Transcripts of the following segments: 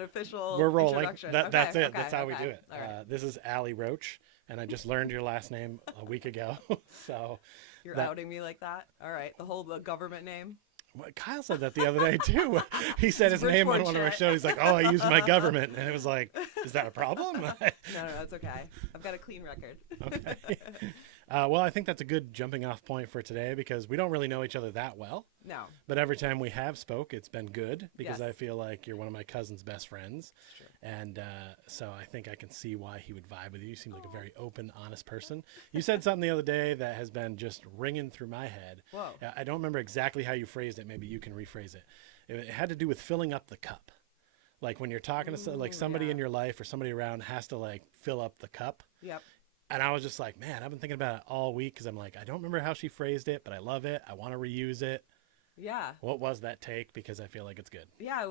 an official We're rolling. introduction. That's it. Okay, That's how we okay. do it. All right. This is Ali Roach, and I just learned your last name a week ago. So You're outing me like that? All right. The government name? Kyle said that the other day too. He said It's his name on one of our Bridgeport shows. He's like, "Oh, I used my government," and it was like, "Is that a problem?" No, it's okay. I've got a clean record. Okay. Well, I think that's a good jumping off point for today because we don't really know each other that well. No. But every time we have spoke, it's been good because Yes. I feel like you're one of my cousin's best friends. True. And so I think I can see why he would vibe with you. You seem like a very open, honest person. You said something the other day that has been just ringing through my head. Whoa. I don't remember exactly how you phrased it. Maybe you can rephrase it. It had to do with filling up the cup. Like when you're talking to like somebody in your life or somebody around has to like fill up the cup. Yep. And I was just like, man, I've been thinking about it all week because I'm like, I don't remember how she phrased it, but I love it. I want to reuse it. Yeah. What was that take? Because I feel like it's good. Yeah, it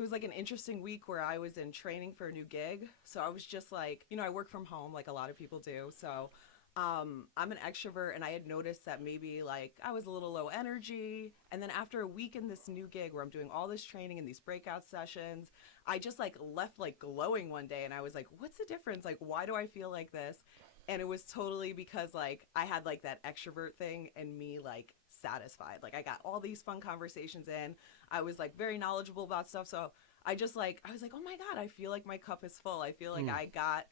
was like an interesting week where I was in training for a new gig. So I was just like, I work from home like a lot of people do. So I'm an extrovert and I had noticed that maybe like I was a little low energy. And then after a week in this new gig where I'm doing all this training and these breakout sessions, I just like left like glowing one day and I was like, what's the difference? Like, why do I feel like this? And it was totally because like I had like that extrovert thing and me like satisfied. Like I got all these fun conversations in. I was like very knowledgeable about stuff. So I was like, oh my God, I feel like my cup is full. I feel like I got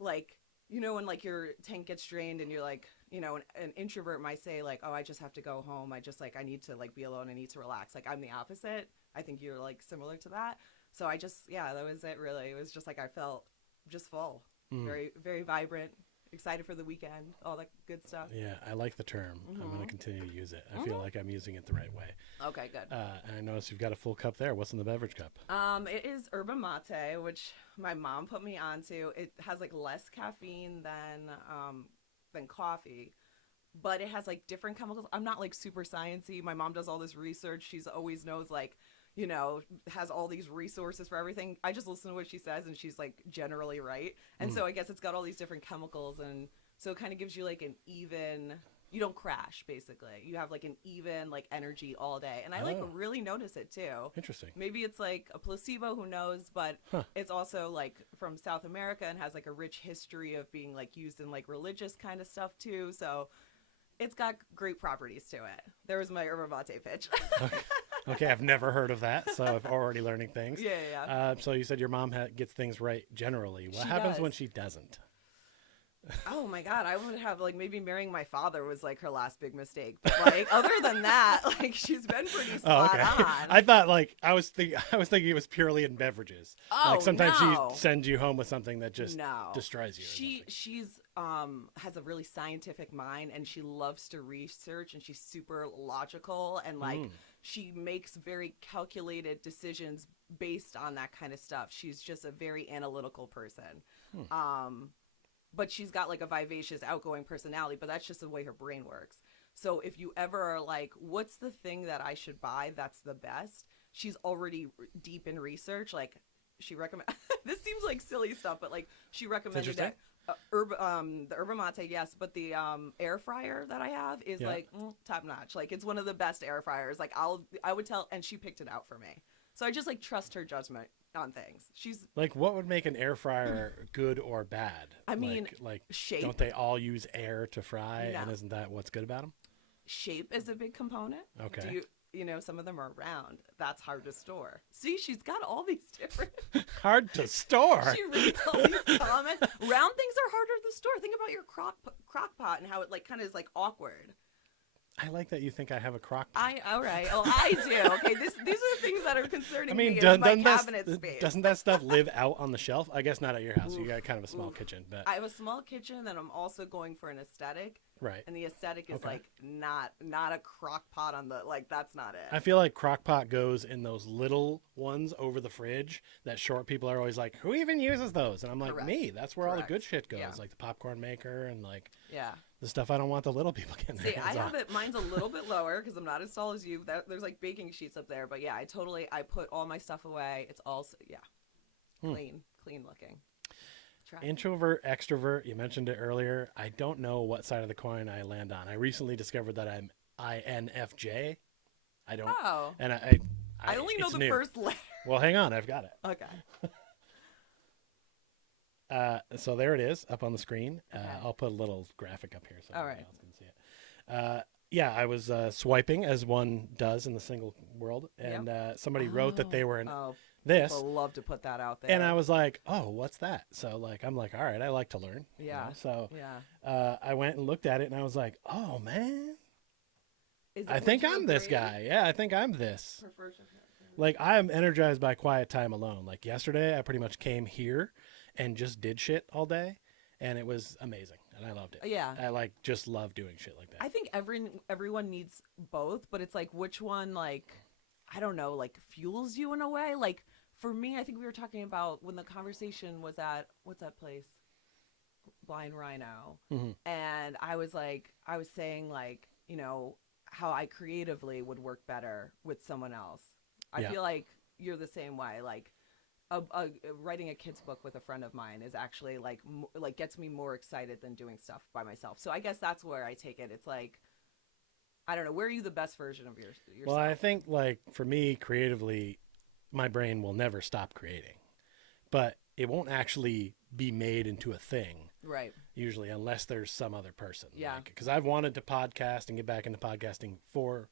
like, when like your tank gets drained and you're like, an introvert might say like, oh, I just have to go home. I just like, I need to like be alone. I need to relax. Like I'm the opposite. I think you're like similar to that. So I just, that was it really. It was just like, I felt just full, very, very vibrant, excited for the weekend, all that good stuff. Yeah, I like the term. I'm going to continue to use it. I feel like I'm using it the right way. Okay, good. And I noticed you've got a full cup there. What's in the beverage cup? It is yerba mate, which my mom put me onto. It has like less caffeine than coffee, but it has like different chemicals. I'm not like super sciencey. My mom does all this research. She's always knows like, has all these resources for everything. I just listen to what she says and she's like generally right. And so I guess it's got all these different chemicals. And so it kind of gives you like an even, you don't crash basically. You have like an even like energy all day. And I like really notice it too. Interesting. Maybe it's like a placebo, who knows, but it's also like from South America and has like a rich history of being like used in like religious kind of stuff too. So it's got great properties to it. There was my yerba mate pitch. Okay, I've never heard of that, so I'm already learning things. Yeah. So you said your mom gets things right generally. What happens when she doesn't? Oh my God, I would have like maybe marrying my father was like her last big mistake. But like other than that, like she's been pretty spot on. I thought like I was thinking it was purely in beverages. Oh, like sometimes no. she sends you home with something that just destroys you. She's has a really scientific mind and she loves to research and she's super logical and like she makes very calculated decisions based on that kind of stuff. She's just a very analytical person. But she's got like a vivacious, outgoing personality, but that's just the way her brain works. So if you ever are like, what's the thing that I should buy that's the best? She's already deep in research. Like she recommend this seems like silly stuff, but like she recommended that the yerba mate, yes, but the air fryer that I have is like top notch. Like it's one of the best air fryers. Like I would tell, and she picked it out for me. So I just like trust her judgment on things. She's like, what would make an air fryer good or bad? I mean, like shape. Don't they all use air to fry? No. And isn't that what's good about them? Shape is a big component. Okay. Some of them are round. That's hard to store. See, she's got all these different. Hard to store. She reads all these comments. Round things are harder to store. Think about your crock pot and how it like kind of is like awkward. I like that you think I have a crock pot. All right. Oh, I do. Okay, these are the things that are concerning me. Doesn't my cabinet space. Doesn't that stuff live out on the shelf? I guess not at your house. You got kind of a small kitchen, but I have a small kitchen, and I'm also going for an aesthetic. Right. And the aesthetic is like not a crock pot on the like that's not it. I feel like crock pot goes in those little ones over the fridge that short people are always like, who even uses those? And I'm like, me. That's where all the good shit goes, like the popcorn maker and like the stuff I don't want the little people getting their hands I have on. it. Mine's a little bit lower because I'm not as tall as you. There's like baking sheets up there, but yeah, I put all my stuff away. It's all clean looking. Introvert, extrovert, you mentioned it earlier. I don't know what side of the coin I land on. I recently discovered that I'm INFJ. I don't. Oh. And I only know the new. first letter. Well, hang on. I've got it. Okay. So there it is up on the screen. Okay. I'll put a little graphic up here so All everybody right. else can see it. Yeah, I was swiping as one does in the single world, and somebody wrote that they were in this. People love to put that out there. And I was like, oh, what's that? So like, I'm like, all right, I like to learn. Yeah. You know? So I went and looked at it, and I was like, oh man, I think I'm this guy. Yeah, I think I'm this. Like, I am energized by quiet time alone. Like yesterday, I pretty much came here and just did shit all day, and it was amazing, and I loved it. Yeah. I like just love doing shit like that. I think everyone needs both, but it's like which one, like, I don't know, like fuels you in a way. Like for me, I think we were talking about when the conversation was at, what's that place? Blind Rhino. Mm-hmm. And I was saying like, you know, how I creatively would work better with someone else. I feel like you're the same way. Like writing a kid's book with a friend of mine is actually like gets me more excited than doing stuff by myself. So I guess that's where I take it. It's like, I don't know, where are you the best version of yourself? Well, I think like for me creatively, my brain will never stop creating, but it won't actually be made into a thing. Right. Usually, unless there's some other person. Yeah. Because I've wanted to podcast and get back into podcasting for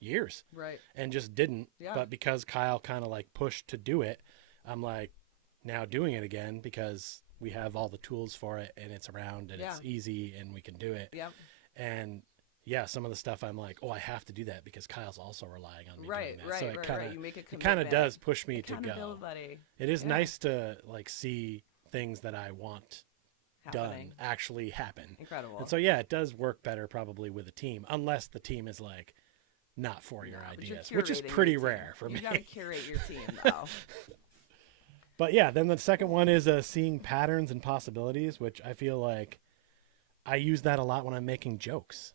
years. Right. And just didn't. Yeah. But because Kyle kind of like pushed to do it, I'm like now doing it again because we have all the tools for it and it's around and it's easy and we can do it. Yep. And yeah, some of the stuff I'm like, oh, I have to do that because Kyle's also relying on me doing that. So You make a commitment. It kind of does push me to go. It is nice to like see things that I want done actually happen. Incredible. And so yeah, it does work better probably with a team, unless the team is like not for your ideas, which is pretty rare for me. You gotta curate your team though. But yeah, then the second one is seeing patterns and possibilities, which I feel like I use that a lot when I'm making jokes.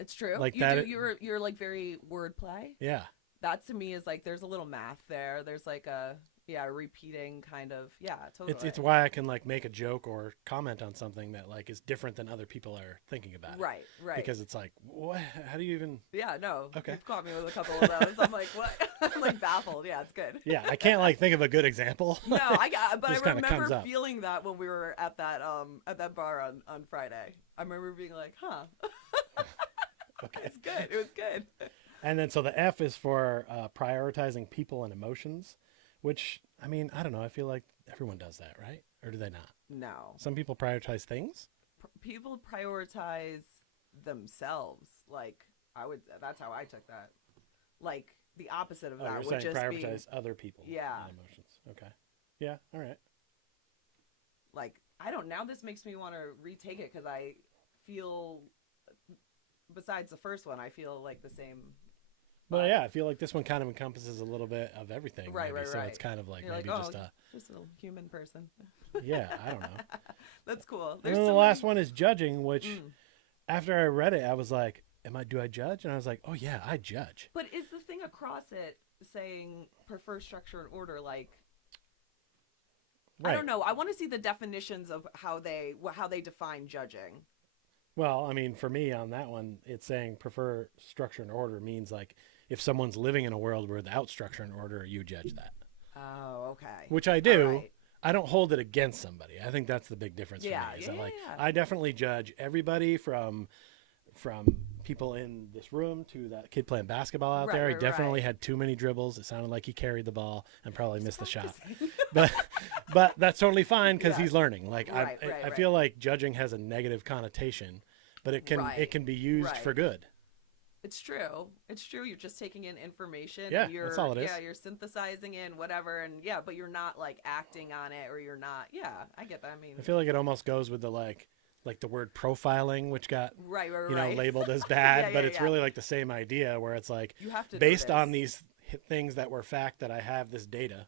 It's true. Like you're like very wordplay. Yeah. That to me is like there's a little math there. There's like a repeating kind of totally. It's why I can like make a joke or comment on something that like is different than other people are thinking about it. Right. Because it's like, what? How do you even? Yeah, no. Okay. You've caught me with a couple of those. I'm like, what? I'm like baffled. Yeah, it's good. Yeah, I can't like think of a good example. No, but I remember up. feeling that when we were at that bar on Friday. I remember being like, huh. Okay. It's good. It was good. And then so the F is for prioritizing people and emotions, which, I mean, I don't know. I feel like everyone does that, right? Or do they not? No. Some people prioritize things? People prioritize themselves. Like, that's how I took that. Like, the opposite of that would just prioritize other people and emotions. Okay. Yeah, all right. Like, I don't, now this makes me want to retake it because I feel, besides the first one, I feel like the same. Well, yeah, I feel like this one kind of encompasses a little bit of everything. Right. So it's kind of like you're maybe like, just a human person. Yeah, I don't know. That's cool. And then the last one is judging, which after I read it, I was like, do I judge? And I was like, oh yeah, I judge. But is the thing across it saying prefer structure and order? Like, right. I don't know. I want to see the definitions of how they define judging. Well, I mean, for me on that one, it's saying prefer structure and order means like if someone's living in a world without structure and order, you judge that. Oh, okay. Which I do. Right. I don't hold it against somebody. I think that's the big difference for me. Is that like I definitely judge everybody from people in this room to that kid playing basketball out there. He definitely had too many dribbles. It sounded like he carried the ball and probably missed the shot. But that's totally fine because he's learning. Like I feel like judging has a negative connotation, but it can be used for good. It's true. You're just taking in information. Yeah, and that's all it is. Yeah, you're synthesizing in whatever, and but you're not like acting on it, or you're not. Yeah, I get that. I mean, I feel like it almost goes with the like the word profiling, which got labeled as bad, but it's really like the same idea where it's like you have to based on these things that were fact that I have this data,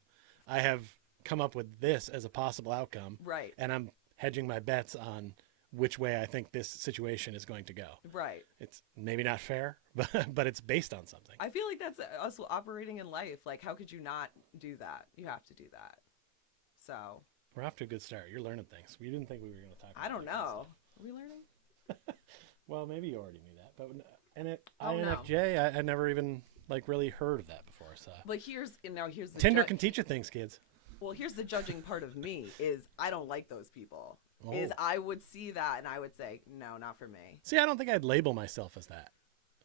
I have come up with this as a possible outcome, right? And I'm hedging my bets on which way I think this situation is going to go. Right. It's maybe not fair, but it's based on something. I feel like that's us operating in life. Like, how could you not do that? You have to do that. So we're off to a good start. You're learning things. We didn't think we were going to talk about I don't know. Are we learning? Well, maybe you already knew that. But INFJ, I never even like really heard of that before. So, but here's the Tinder can teach you things, kids. Well, here's the judging part of me is I don't like those people. Oh. Is I would see that and I would say, no, not for me. See, I don't think I'd label myself as that,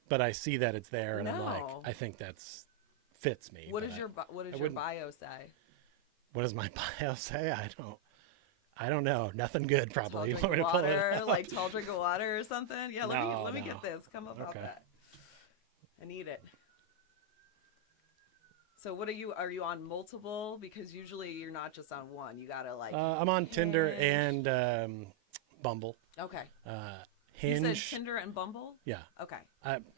but I see that it's there, and I'm like, I think that's fits me. What does your bio say? What does my bio say? I don't know. Nothing good, probably. Tall drink of water, like tall drink of water or something. Yeah, let me get this. Come up off that. I need it. So what are you on multiple? Because usually you're not just on one. You gotta like. I'm on Tinder and Bumble. Okay. Hinge. You said Tinder and Bumble? Yeah. Okay.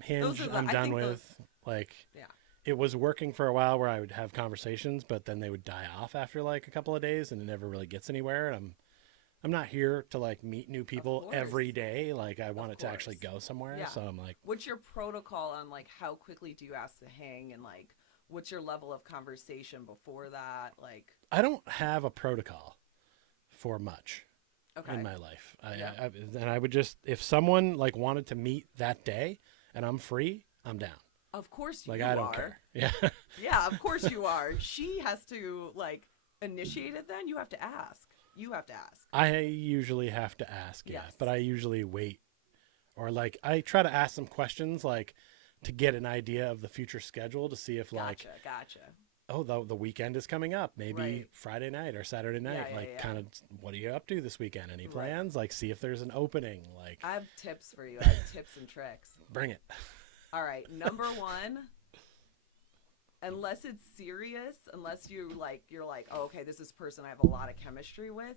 Hinge. I'm done with. Yeah. It was working for a while where I would have conversations, but then they would die off after like a couple of days, and it never really gets anywhere. And I'm not here to like meet new people every day. Like I want it to actually go somewhere. Yeah. So I'm like, what's your protocol on like how quickly do you ask to hang, and like what's your level of conversation before that? Like I don't have a protocol for much in my life. And I would just, if someone like wanted to meet that day and I'm free, I'm down. Of course you are. I don't care. Yeah. Yeah, of course you are. She has to like initiate it then. You have to ask. I usually have to ask, yeah. Yes. But I usually wait. Or like I try to ask some questions like to get an idea of the future schedule to see if Gotcha. Oh, the weekend is coming up. Maybe Friday night or Saturday night. Kind of what are you up to this weekend? Any plans? Like see if there's an opening. Like I have tips for you. I have tips and tricks. Bring it. All right, number one, unless it's serious, unless you're like, oh, okay, this is a person I have a lot of chemistry with,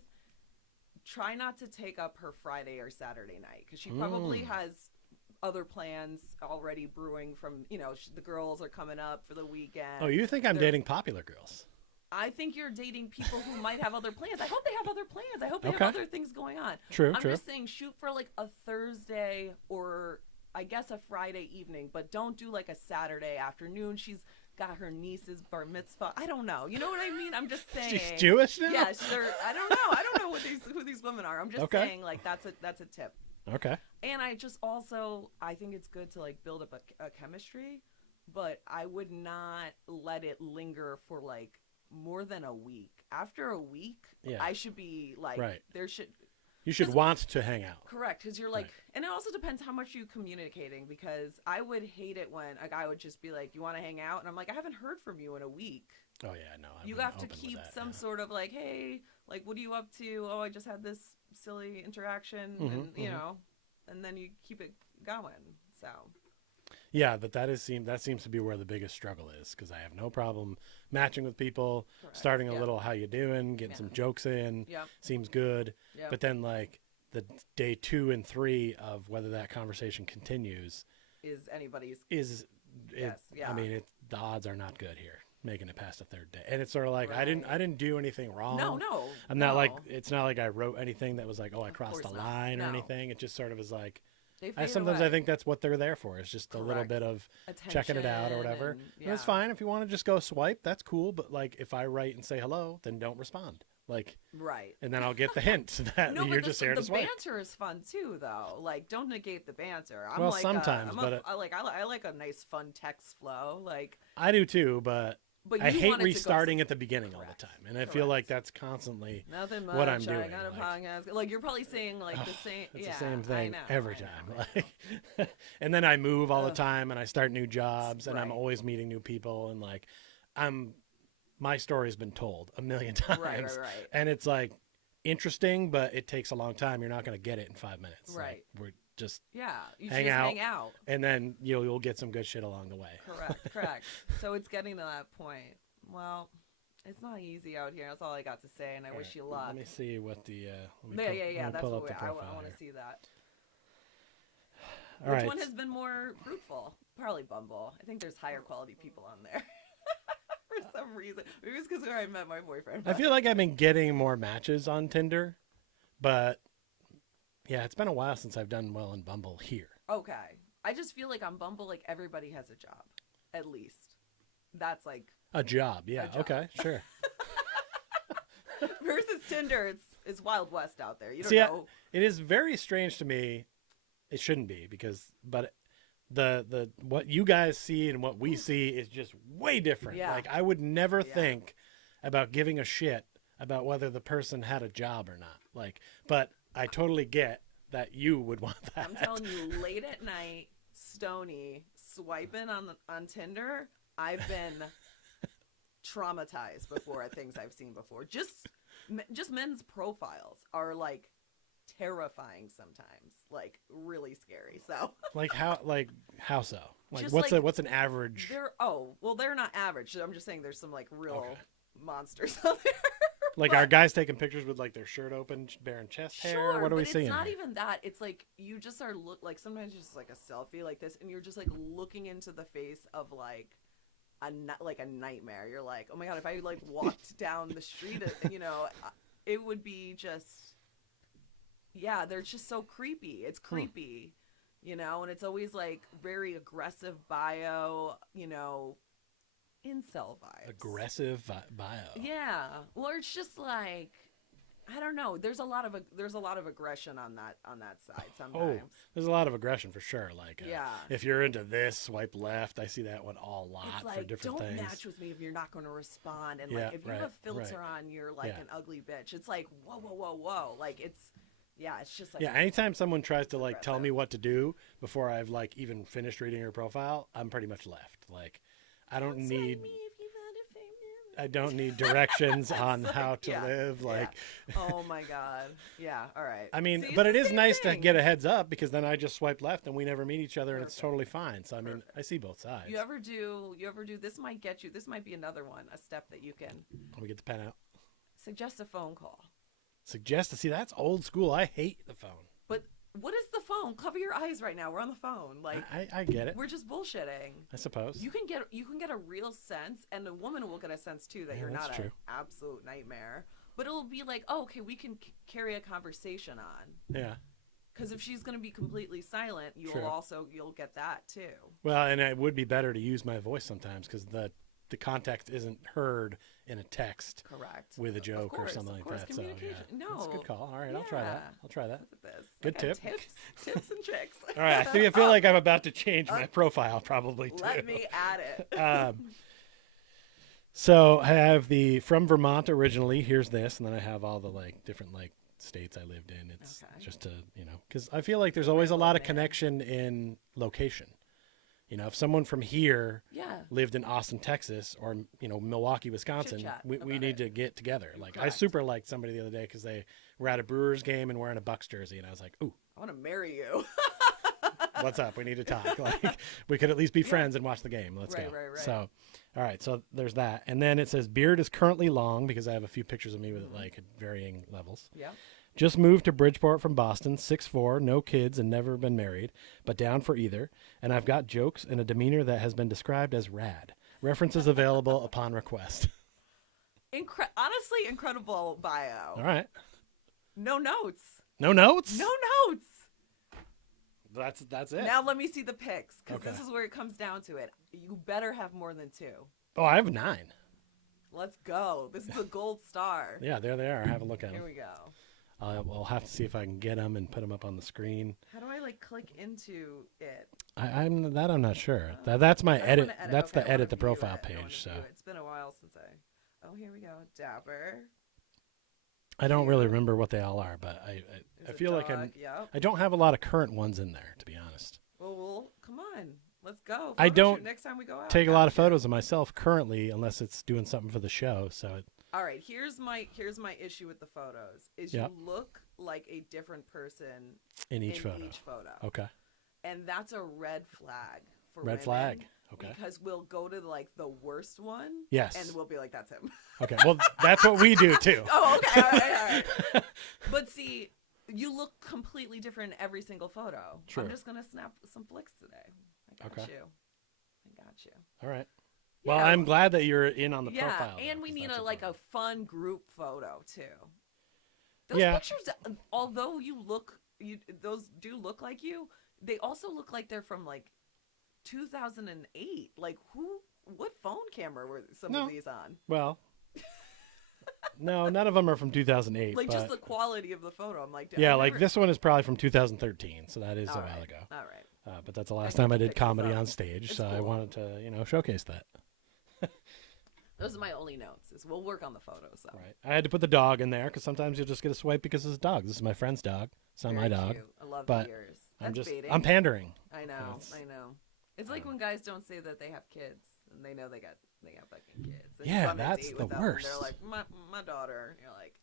try not to take up her Friday or Saturday night because she probably has other plans already brewing from, the girls are coming up for the weekend. Oh, you think I'm dating popular girls? I think you're dating people who might have other plans. I hope they have other plans. I hope they have other things going on. True. I'm just saying shoot for like a Thursday or I guess a Friday evening, but don't do like a Saturday afternoon. She's got her niece's bar mitzvah. I don't know. You know what I mean? I'm just saying. She's Jewish now? Yeah, I don't know. I don't know who these women are. I'm just saying like that's a tip. Okay. And I just also I think it's good to like build up a chemistry, but I would not let it linger for like more than a week. After a week, I should be like You should want to hang out. Correct, because you're like, and it also depends how much you're communicating, because I would hate it when a guy would just be like, you want to hang out? And I'm like, I haven't heard from you in a week. Oh, yeah, no. You have to keep some sort of like, hey, like, what are you up to? Oh, I just had this silly interaction, and, and then you keep it going, so. Yeah, but that seems to be where the biggest struggle is, because I have no problem matching with people, starting a little how you doing, getting some jokes in, seems good. Yep. But then like the day 2 and 3 of whether that conversation continues is anybody's. I mean, the odds are not good here making it past the 3rd day, and it's sort of like I didn't do anything wrong. No, I'm not like it's not like I wrote anything that was like I crossed a line or anything. It just sort of is like. I think that's what they're there for. Is just a little bit of attention, checking it out or whatever. And it's fine if you want to just go swipe. That's cool. But like if I write and say hello, then don't respond. Like and then I'll get the hint that you're just here to swipe. The banter is fun too, though. Like don't negate the banter. Sometimes, I like a nice fun text flow. Like I do too, but I hate restarting at the beginning all the time, and I feel like that's constantly what I'm doing. I got a podcast. Like you're probably saying like the same. It's the same thing every time. Like, and then I move all the time, and I start new jobs, and I'm always meeting new people, and like my story's been told a million times, right. And it's like interesting, but it takes a long time. You're not going to get it in 5 minutes. Right. Like, we're just hang out, and then you'll get some good shit along the way. Correct. So it's getting to that point. Well, it's not easy out here. That's all I got to say, and I wish you luck. Let me see what the that's what I want to see that. Which one has been more fruitful? Probably Bumble. I think there's higher quality people on there. For some reason. Maybe it's because where I met my boyfriend. I feel like I've been getting more matches on Tinder, but yeah, it's been a while since I've done well in Bumble here. Okay. I just feel like on Bumble, like everybody has a job, at least. That's like a job. Yeah. Okay. Sure. Versus Tinder, it's Wild West out there. You don't know. It is very strange to me. It shouldn't be but the what you guys see and what we see is just way different. Yeah. Like I would never think about giving a shit about whether the person had a job or not. Like, but I totally get that you would want that. I'm telling you, late at night, Stony swiping on Tinder, I've been traumatized before at things I've seen before. Just men's profiles are like terrifying sometimes, like really scary. So like how so? Like just what's an average? They're not average. I'm just saying there's some like real monsters out there. Like, are guys taking pictures with like their shirt open, bearing chest hair? What are we seeing? It's not even that. It's like you just are like sometimes it's just like a selfie like this, and you're just like looking into the face of like a nightmare. You're like, oh my god, if I like walked down the street, it would be just they're just so creepy. It's creepy, and it's always like very aggressive bio, incel vibes. Aggressive bio. Yeah. Well, it's just like I don't know. There's a lot of aggression on that side sometimes. Oh, there's a lot of aggression for sure. Like if you're into this, swipe left. I see that one a lot it's like, for different things. Don't match with me if you're not going to respond. And like if you have a filter on, you're like an ugly bitch. It's like whoa. Like it's just like anytime someone tries to like tell me what to do before I've like even finished reading your profile, I'm pretty much left. Like I don't need directions on how to live. Like, oh my god, yeah. All right. I mean, but it is nice to get a heads up because then I just swipe left and we never meet each other and it's totally fine. So I mean, I see both sides. You ever do? This might get you. This might be another one, a step that you can. We get the pen out. Suggest a phone call. See, that's old school. I hate the phone. But what is the phone? Cover your eyes right now. We're on the phone. Like I get it. We're just bullshitting. I suppose. You can get a real sense, and the woman will get a sense too that you're not an absolute nightmare. But it'll be like, oh, okay, we can carry a conversation on. Yeah. Because if she's going to be completely silent, you'll get that too. Well, and it would be better to use my voice sometimes because the context isn't heard in a text. Correct. With a joke or something like that. So No. That's a good call. All right, I'll try that. Look at this. Good tip. Tips and tricks. All right, I feel like I'm about to change my profile probably too. Let me add it. So I have the from Vermont originally. Here's this, and then I have all the like different like states I lived in. It's just to because I feel like there's always a lot of connection in location. If someone from here lived in Austin, Texas, or Milwaukee, Wisconsin, we need to get together. Like I super liked somebody the other day because they were at a Brewers game and wearing a Bucks jersey, and I was like, "Ooh, I want to marry you." What's up? We need to talk. Like we could at least be friends and watch the game. Let's go. Right. So, all right. So there's that, and then it says beard is currently long because I have a few pictures of me with it like at varying levels. Yeah. Just moved to Bridgeport from Boston, 6'4", no kids, and never been married, but down for either. And I've got jokes and a demeanor that has been described as rad. References available upon request. Honestly, incredible bio. All right. No notes. No notes? No notes. That's it. Now let me see the pics, because this is where it comes down to it. You better have more than 2. Oh, I have 9. Let's go. This is a gold star. Yeah, there they are. Have a look at them. Here we go. We'll have to see if I can get them and put them up on the screen. How do I click into it? I'm not sure. That's my edit. That's the edit the profile page. So it's been a while since Oh, here we go. Dapper. I don't really remember what they all are, but I feel like I don't have a lot of current ones in there, to be honest. Well, come on. Let's go. I don't next time we go out. Take a lot of photos of myself currently unless it's doing something for the show. So all right, here's my issue with the photos. You look like a different person in each photo. Okay. And that's a red flag for red women. Flag. Okay. Because we'll go to the worst one. Yes. And we'll be like, that's him. Okay. Well, that's what we do too. Oh, okay. All right. But see, you look completely different in every single photo. True. I'm just gonna snap some flicks today. I got you. All right. Well, I'm glad that you're in on the profile. Yeah, and we need a fun group photo too. Those pictures, although those do look like you, they also look like they're from 2008. What phone camera were some of these on? Well, no, none of them are from 2008. Just the quality of the photo. I'm like, this one is probably from 2013, so that is a while ago. All right. But that's the last time I did comedy on stage, so cool. I wanted to, showcase that. Those are my only notes. We'll work on the photos, though. Right. I had to put the dog in there because sometimes you'll just get a swipe because it's a dog. This is my friend's dog. It's not my dog. Cute. I love the ears. I'm pandering. I know. It's like when guys don't say that they have kids and they know they have fucking kids. And that's the worst. They're like, my daughter. And you're like,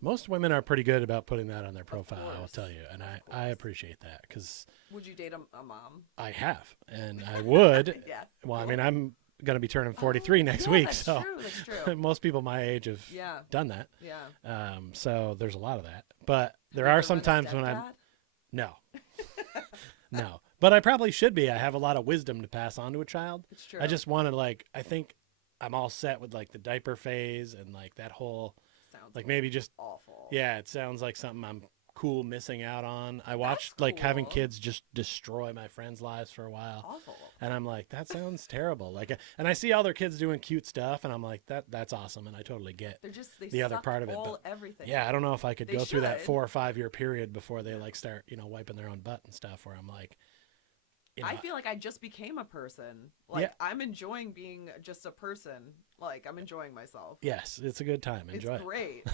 most women are pretty good about putting that on their profile, I'll tell you, and I appreciate that because. Would you date a mom? I have, and I would. Yeah. Well, I mean, I'm going to be turning 43 next week, so that's true. most people my age have done that. Yeah. So there's a lot of that, but there are some times when I'm no, but I probably should be. I have a lot of wisdom to pass on to a child. It's true. I just want to I think I'm all set with the diaper phase and that whole. Sounds maybe just awful. Yeah, it sounds like something I'm cool missing out on. I watched having kids just destroy my friends' lives for a while. Awful. And I'm like, that sounds terrible. And I see all their kids doing cute stuff, and I'm like, that's awesome, and I totally get they the other part of it. But everything. Yeah, I don't know if I could go through that 4 or 5 year period before they start wiping their own butt and stuff. Where I'm like. I feel like I just became a person. I'm enjoying being just a person. I'm enjoying myself. Yes, it's a good time. Enjoy. It's great.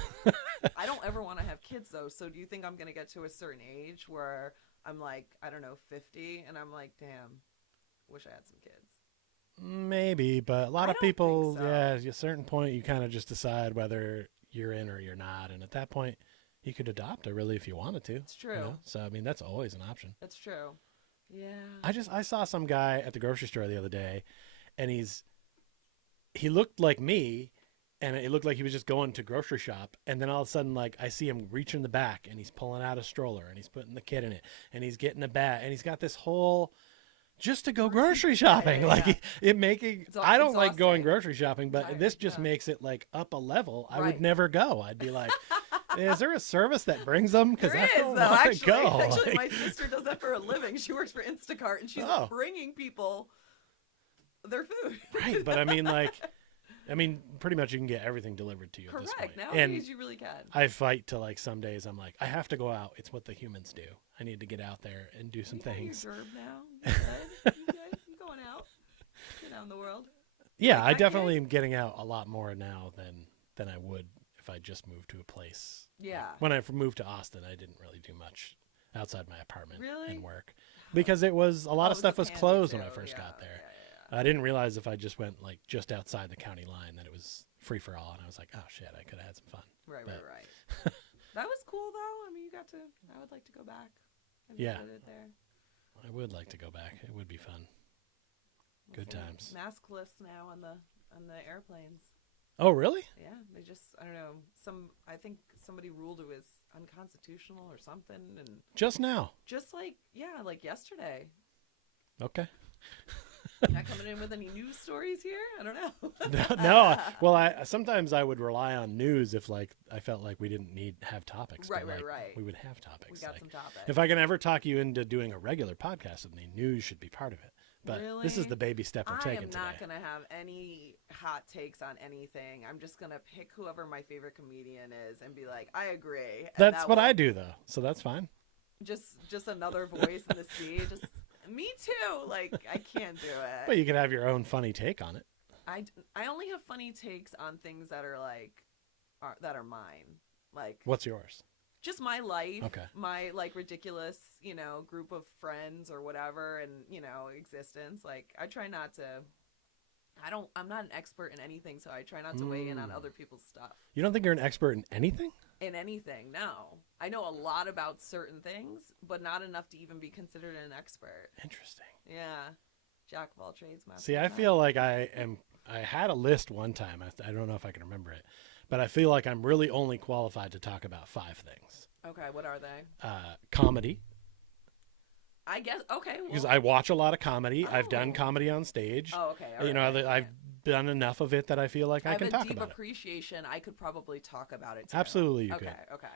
I don't ever want to have kids, though. So do you think I'm going to get to a certain age where I'm 50, and I'm like, damn, wish I had some kids? Maybe, but a lot of people, at a certain point, you kind of just decide whether you're in or you're not. And at that point, you could adopt if you wanted to. It's true. So, I mean, that's always an option. That's true. Yeah. I saw some guy at the grocery store the other day, and he looked like me, and it looked like he was just going to grocery shop, and then all of a sudden I see him reach in the back, and he's pulling out a stroller, and he's putting the kid in it, and he's getting a bag, and he's got this whole just to go grocery shopping. I don't like going grocery shopping, but this just makes it up a level. I would never go. I'd be like, is there a service that brings them? Because I don't want to go. Actually, my sister does that for a living. She works for Instacart, and she's bringing people their food. Right, but I mean, pretty much you can get everything delivered to you at this point. Nowadays, you really can. I fight to some days I'm like, I have to go out. It's what the humans do. I need to get out there and do some things. You're now. You good? You going out? Get out in the world. Yeah, I definitely am getting out a lot more now than I would if I just moved to a place. Yeah. When I moved to Austin, I didn't really do much outside my apartment and work because a lot of stuff was closed when I first got there. Yeah. I didn't realize if I just went just outside the county line that it was free for all, and I was like, oh shit, I could have had some fun. Right. That was cool though. I mean, I would like to go back. Yeah. There. I would like to go back. It would be fun. Good times. Maskless now on the airplanes. Oh, really? Yeah, they just, I don't know, I think somebody ruled it was unconstitutional or something, and just now. Just like yesterday. Okay. You're not coming in with any news stories here? I don't know. No. Well, sometimes I would rely on news if I felt like we didn't have topics. Right. We would have topics. We got some topics. If I can ever talk you into doing a regular podcast with me, news should be part of it. But this is the baby step we're taking today. I am not going to have any hot takes on anything. I'm just going to pick whoever my favorite comedian is and be like, I agree. And that's what I do, though. So that's fine. Just another voice in the sea. Just me too. I can't do it. But you can have your own funny take on it. I only have funny takes on things that are that are mine. What's yours? Just my life, okay. My ridiculous, group of friends or whatever, and existence. I try not to. I'm not an expert in anything, so I try not to weigh in on other people's stuff. You don't think you're an expert in anything? In anything, no. I know a lot about certain things, but not enough to even be considered an expert. Interesting. Yeah, jack of all trades, master. See, I feel like I had a list one time. I don't know if I can remember it. But I feel like I'm really only qualified to talk about 5 things. Okay, what are they? Comedy. I guess, okay. Because I watch a lot of comedy. I've done comedy on stage. Oh, okay. All right. I've done enough of it that I feel like I can talk about it. I have a deep appreciation. I could probably talk about it too. Absolutely, you could. Okay.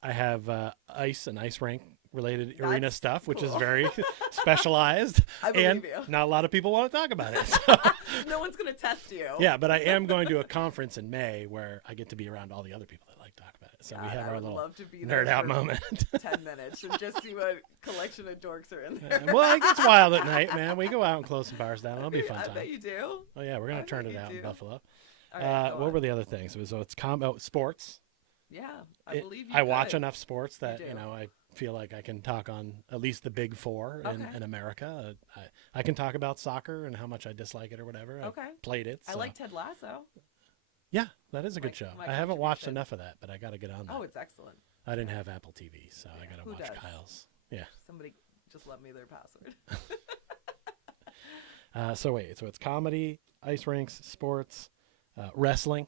I have ice and ice rink related arena stuff, which is very specialized. I believe and you. Not a lot of people want to talk about it. So. No one's going to test you. Yeah, but I am going to a conference in May where I get to be around all the other people that like to talk about it. So God, we have our little nerd out moment. 10 minutes and just see what collection of dorks are in there. Well, it gets wild at night, man. We go out and close some bars down. It'll be a fun time. I bet you do. Oh, yeah. We're going to turn it out in Buffalo. Right, what were the other things? So it's sports. Yeah, I believe you I watch enough sports that, you know, I feel like I can talk on at least the big four in America. I can talk about soccer and how much I dislike it or whatever. Okay. I played it. So. I like Ted Lasso. Yeah, that is a good show. I haven't watched enough of that, but I got to get on that. Oh, it's excellent. I didn't have Apple TV, so I got to watch Kyle's. Yeah. Somebody just left me their password. So it's comedy, ice rinks, sports, wrestling.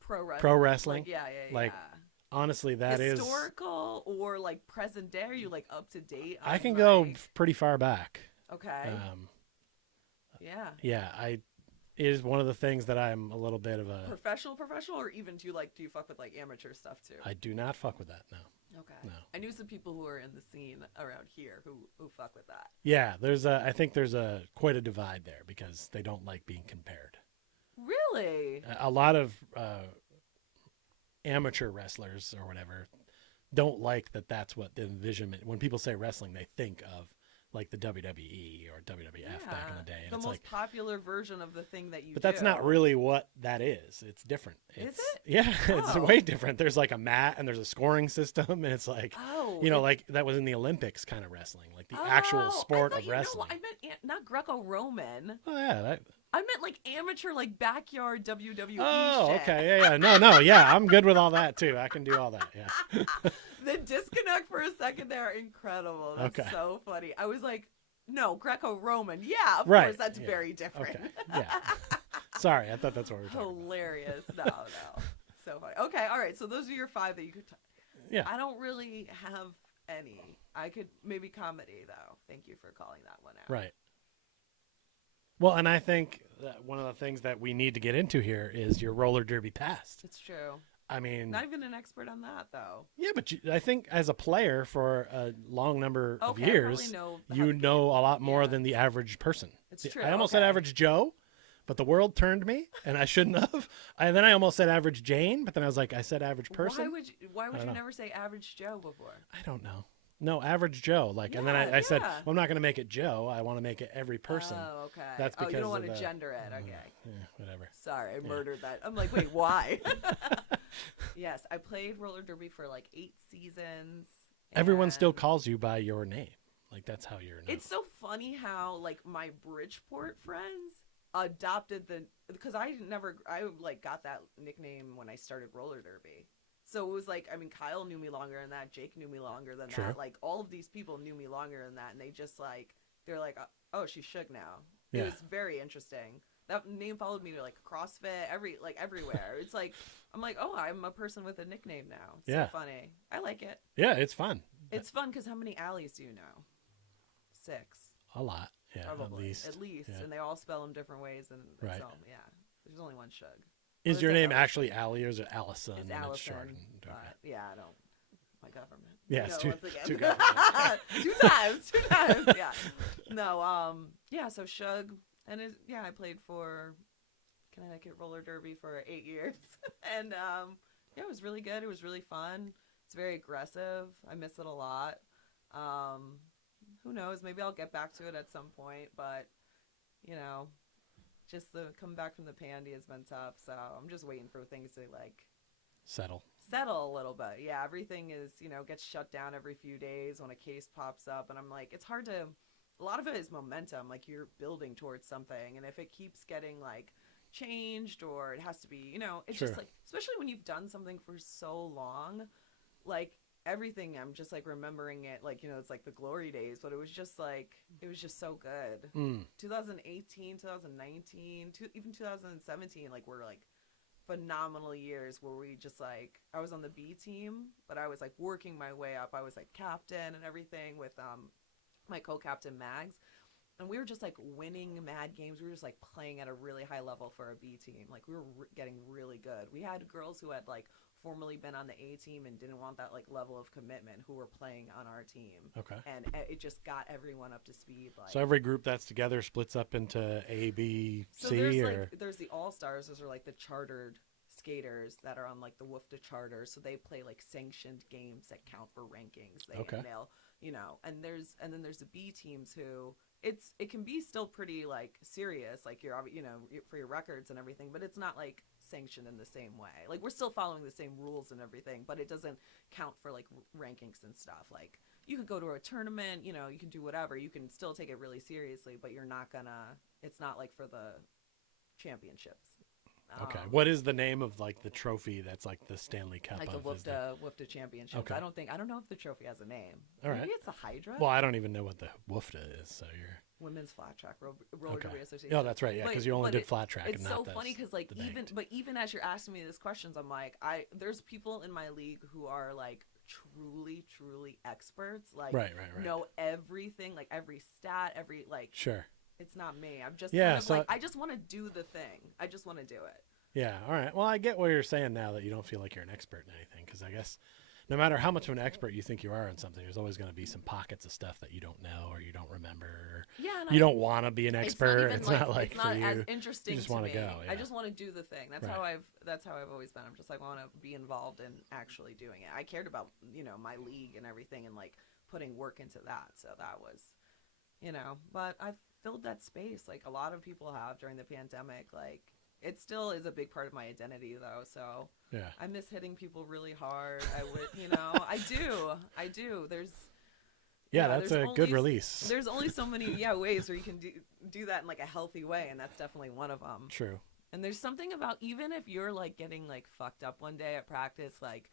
Pro wrestling. Like, yeah. Like, honestly, that is historical or like present day. Are you like up to date? I can go pretty far back. Okay. Yeah. Yeah, it is one of the things that I'm a little bit of a professional, or even do you fuck with like amateur stuff too? I do not fuck with that. No. Okay. No. I knew some people who are in the scene around here who fuck with that. Yeah, I think there's quite a divide there because they don't like being compared. Really? A lot of amateur wrestlers or whatever don't like that. That's what the envisionment. When people say wrestling, they think of like the WWE or WWF back in the day. And the it's most popular version of the thing that you But that's not really what that is. It's different. Is it? Yeah, it's way different. There's like a mat and there's a scoring system. And it's like, like that was in the Olympics kind of wrestling, like the actual sport of wrestling. I meant not Greco-Roman. Oh, yeah. I meant like amateur, like backyard WWE Oh, shit. okay. Yeah. No. Yeah, I'm good with all that too. I can do all that. Yeah. The disconnect for a second there, incredible. That's so funny. I was like, no, Greco-Roman. Yeah, of course, that's very different. Okay. Yeah. Sorry, I thought that's what we were talking about. Hilarious. No. So funny. Okay, all right. So those are your 5 that you could Yeah. I don't really have any. I could maybe comedy, though. Thank you for calling that one out. Right. Well, and I think that one of the things that we need to get into here is your roller derby past. It's true. I mean, not even an expert on that, though. Yeah, but I think as a player for a long number of years, you know a lot more than the average person. It's true. I almost said average Joe, but the world turned me, and I shouldn't have. And then I almost said average Jane, but then I was like, I said average person. Why would you never say average Joe before? I don't know. No, average Joe. And then I said, well, I'm not going to make it Joe. I want to make it every person. Oh, okay. That's because you don't want to gender it. Okay. Yeah, whatever. Sorry, I murdered that. I'm like, wait, why? Yes, I played roller derby for like 8 seasons. Everyone still calls you by your name. Like, that's how you're known. It's so funny how, like, my Bridgeport friends adopted because I got that nickname when I started roller derby. So it was like, I mean, Kyle knew me longer than that. Jake knew me longer than that. Like, all of these people knew me longer than that. And they just, like, they're like, oh, she's Suge now. Yeah. It was very interesting. That name followed me to, like, CrossFit, everywhere. It's like, I'm like, oh, I'm a person with a nickname now. It's so funny. I like it. Yeah, it's fun. It's fun because how many alleys do you know? 6. A lot. Yeah, probably. At least. Yeah. And they all spell them different ways. And right. So, yeah. There's only one Suge. Is your name actually Allie or is it Allison? It's Allison. Yeah, I don't. My government. Yeah, it's two times. 2 times. Yeah. No. Yeah. So Suge, and I played for Connecticut roller derby for 8 years, and it was really good. It was really fun. It's very aggressive. I miss it a lot. Who knows? Maybe I'll get back to it at some point, but just the come back from the pandy has been tough, so I'm just waiting for things to like settle a little bit. Yeah, everything is gets shut down every few days when a case pops up, and I'm like, it's hard to. A lot of it is momentum, like you're building towards something, and if it keeps getting like changed or it has to be, it's just like, especially when you've done something for so long, like everything, I'm just like remembering it like, it's like the glory days, but it was just so good. 2018, 2019, even 2017, like were like phenomenal years where we just like, I was on the B team, but I was like working my way up. I was like captain and everything with my co-captain Mags. And we were just like winning mad games. We were just like playing at a really high level for a B team. Like we were getting really good. We had girls who had like formerly been on the A team and didn't want that like level of commitment who were playing on our team. Okay. And it just got everyone up to speed. Like, so every group that's together splits up into A, B, so C, there's the All-Stars. Those are like the chartered skaters that are on like the WFDA charter, so they play like sanctioned games that count for rankings. They'll, you know, and then there's the B teams who it can be still pretty like serious, like you're, you know, for your records and everything, but it's not like sanctioned in the same way. Like we're still following the same rules and everything, but it doesn't count for like rankings and stuff. Like you could go to a tournament, you know, you can do whatever, you can still take it really seriously, but you're not gonna, it's not like for the championships. Okay. What is the name of like the trophy that's like the Stanley Cup? Like the WFDA Championships. Okay. I don't know if the trophy has a name. All right. Maybe it's the Hydra. Well, I don't even know what the WFDA is, so you're Women's Flat Track Roller Derby Association. Oh, that's right. Yeah, because you only did flat track. It's and so not funny because like even as you're asking me these questions, I'm like, there's people in my league who are like truly experts. Like right. know everything, like every stat, every like. Sure. It's not me. I'm just I just want to do the thing. I just want to do it. Yeah. All right. Well, I get what you're saying now that you don't feel like you're an expert in anything, because I guess no matter how much of an expert you think you are in something, there's always going to be some pockets of stuff that you don't know or you don't remember. Or you don't want to be an expert. It's not like it's not for as you. interesting You just to want me. to go. Yeah. I just want to do the thing. That's how I've always been. I'm just like, I want to be involved in actually doing it. I cared about, you know, my league and everything and like putting work into that. So that was, you know, but I've filled that space like a lot of people have during the pandemic. Like it still is a big part of my identity though. So yeah, I miss hitting people really hard. I would, you know, I do. There's that's a good release. There's only so many ways where you can do that in like a healthy way, and that's definitely one of them. True. And there's something about, even if you're like getting like fucked up one day at practice, like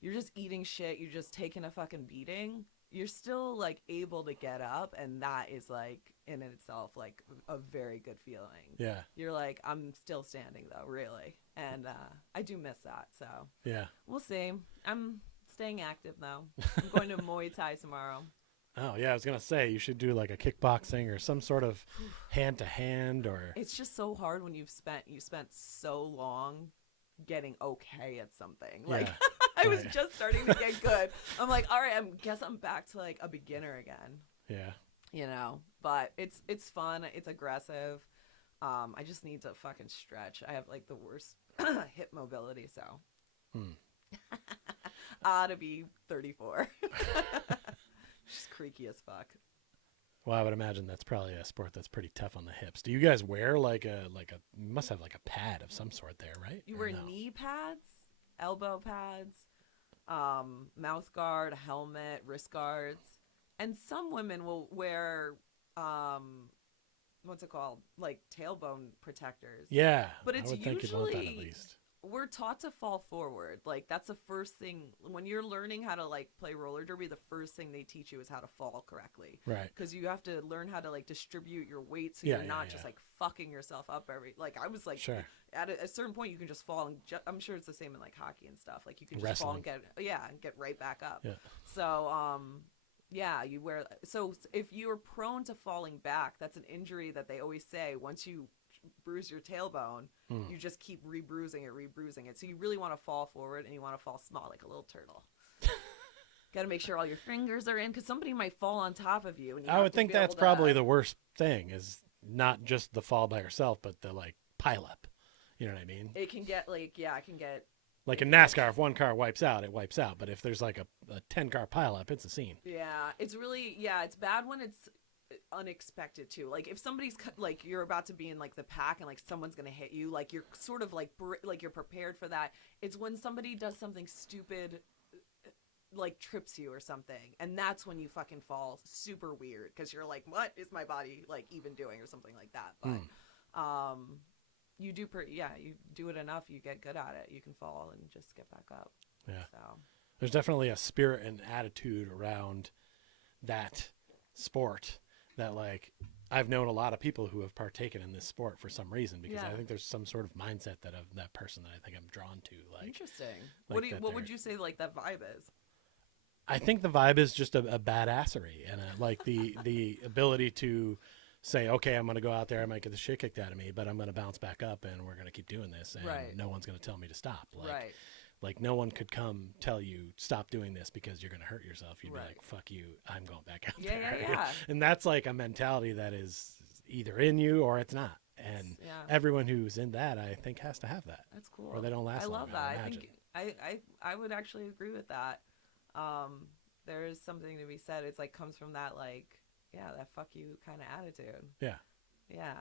you're just eating shit, you're just taking a fucking beating, you're still like able to get up, and that is like in itself like a very good feeling. Yeah. You're like, I'm still standing though, really. And I do miss that. So yeah, we'll see. I'm staying active though. I'm going to Muay Thai tomorrow. Oh yeah, I was gonna say you should do like a kickboxing or some sort of hand to hand, or it's just so hard when you spent so long getting okay at something. Like I was just starting to get good. I'm like, all right, guess I'm back to like a beginner again. Yeah. You know, but it's fun. It's aggressive. I just need to fucking stretch. I have like the worst hip mobility, so to be 34. Just creaky as fuck. Well, I would imagine that's probably a sport that's pretty tough on the hips. Do you guys wear like a you must have like a pad of some sort there, right? You wear knee pads, elbow pads, mouth guard, helmet, wrist guards. And some women will wear what's it called? Like tailbone protectors. Yeah. But it's think you'd want that at least. We're taught to fall forward. Like that's the first thing when you're learning how to like play roller derby. The first thing they teach you is how to fall correctly. Right. Because you have to learn how to like distribute your weight so you're not just like fucking yourself up like I was like at a certain point you can just fall and I'm sure it's the same in like hockey and stuff. Like you can just fall and get right back up. Yeah. So you wear. So if you're prone to falling back, that's an injury that they always say once you bruise your tailbone, you just keep rebruising it. So you really want to fall forward and you want to fall small, like a little turtle. Got to make sure all your fingers are in because somebody might fall on top of you. And you I would think that's probably the worst thing is not just the fall by yourself, but the like pile up. You know what I mean? It can get like, it can get. Like in NASCAR, if one car wipes out, it wipes out. But if there's like a 10-car pileup, it's a scene. Yeah, it's really, it's bad when it's unexpected too. Like if somebody's like you're about to be in like the pack and like someone's gonna hit you, like you're sort of like you're prepared for that. It's when somebody does something stupid, like trips you or something, and that's when you fucking fall super weird because you're like, what is my body like even doing or something like that. But you do you do it enough, you get good at it, you can fall and just get back up. Yeah. So there's definitely a spirit and attitude around that sport that like I've known a lot of people who have partaken in this sport for some reason because I think there's some sort of mindset that of that person that I think I'm drawn to. Like interesting. Like what would you say like that vibe is? I think the vibe is just a badassery and like the ability to say, okay, I'm going to go out there, I might get the shit kicked out of me, but I'm going to bounce back up and we're going to keep doing this and no one's going to tell me to stop. Like, like no one could come tell you stop doing this because you're going to hurt yourself. You'd be like, fuck you, I'm going back out there. Yeah. And that's like a mentality that is either in you or it's not. And everyone who's in that, I think, has to have that. That's cool. Or they don't last long. I love that. I would actually agree with that. There is something to be said. It's like comes from that that fuck you kind of attitude. Yeah. Yeah.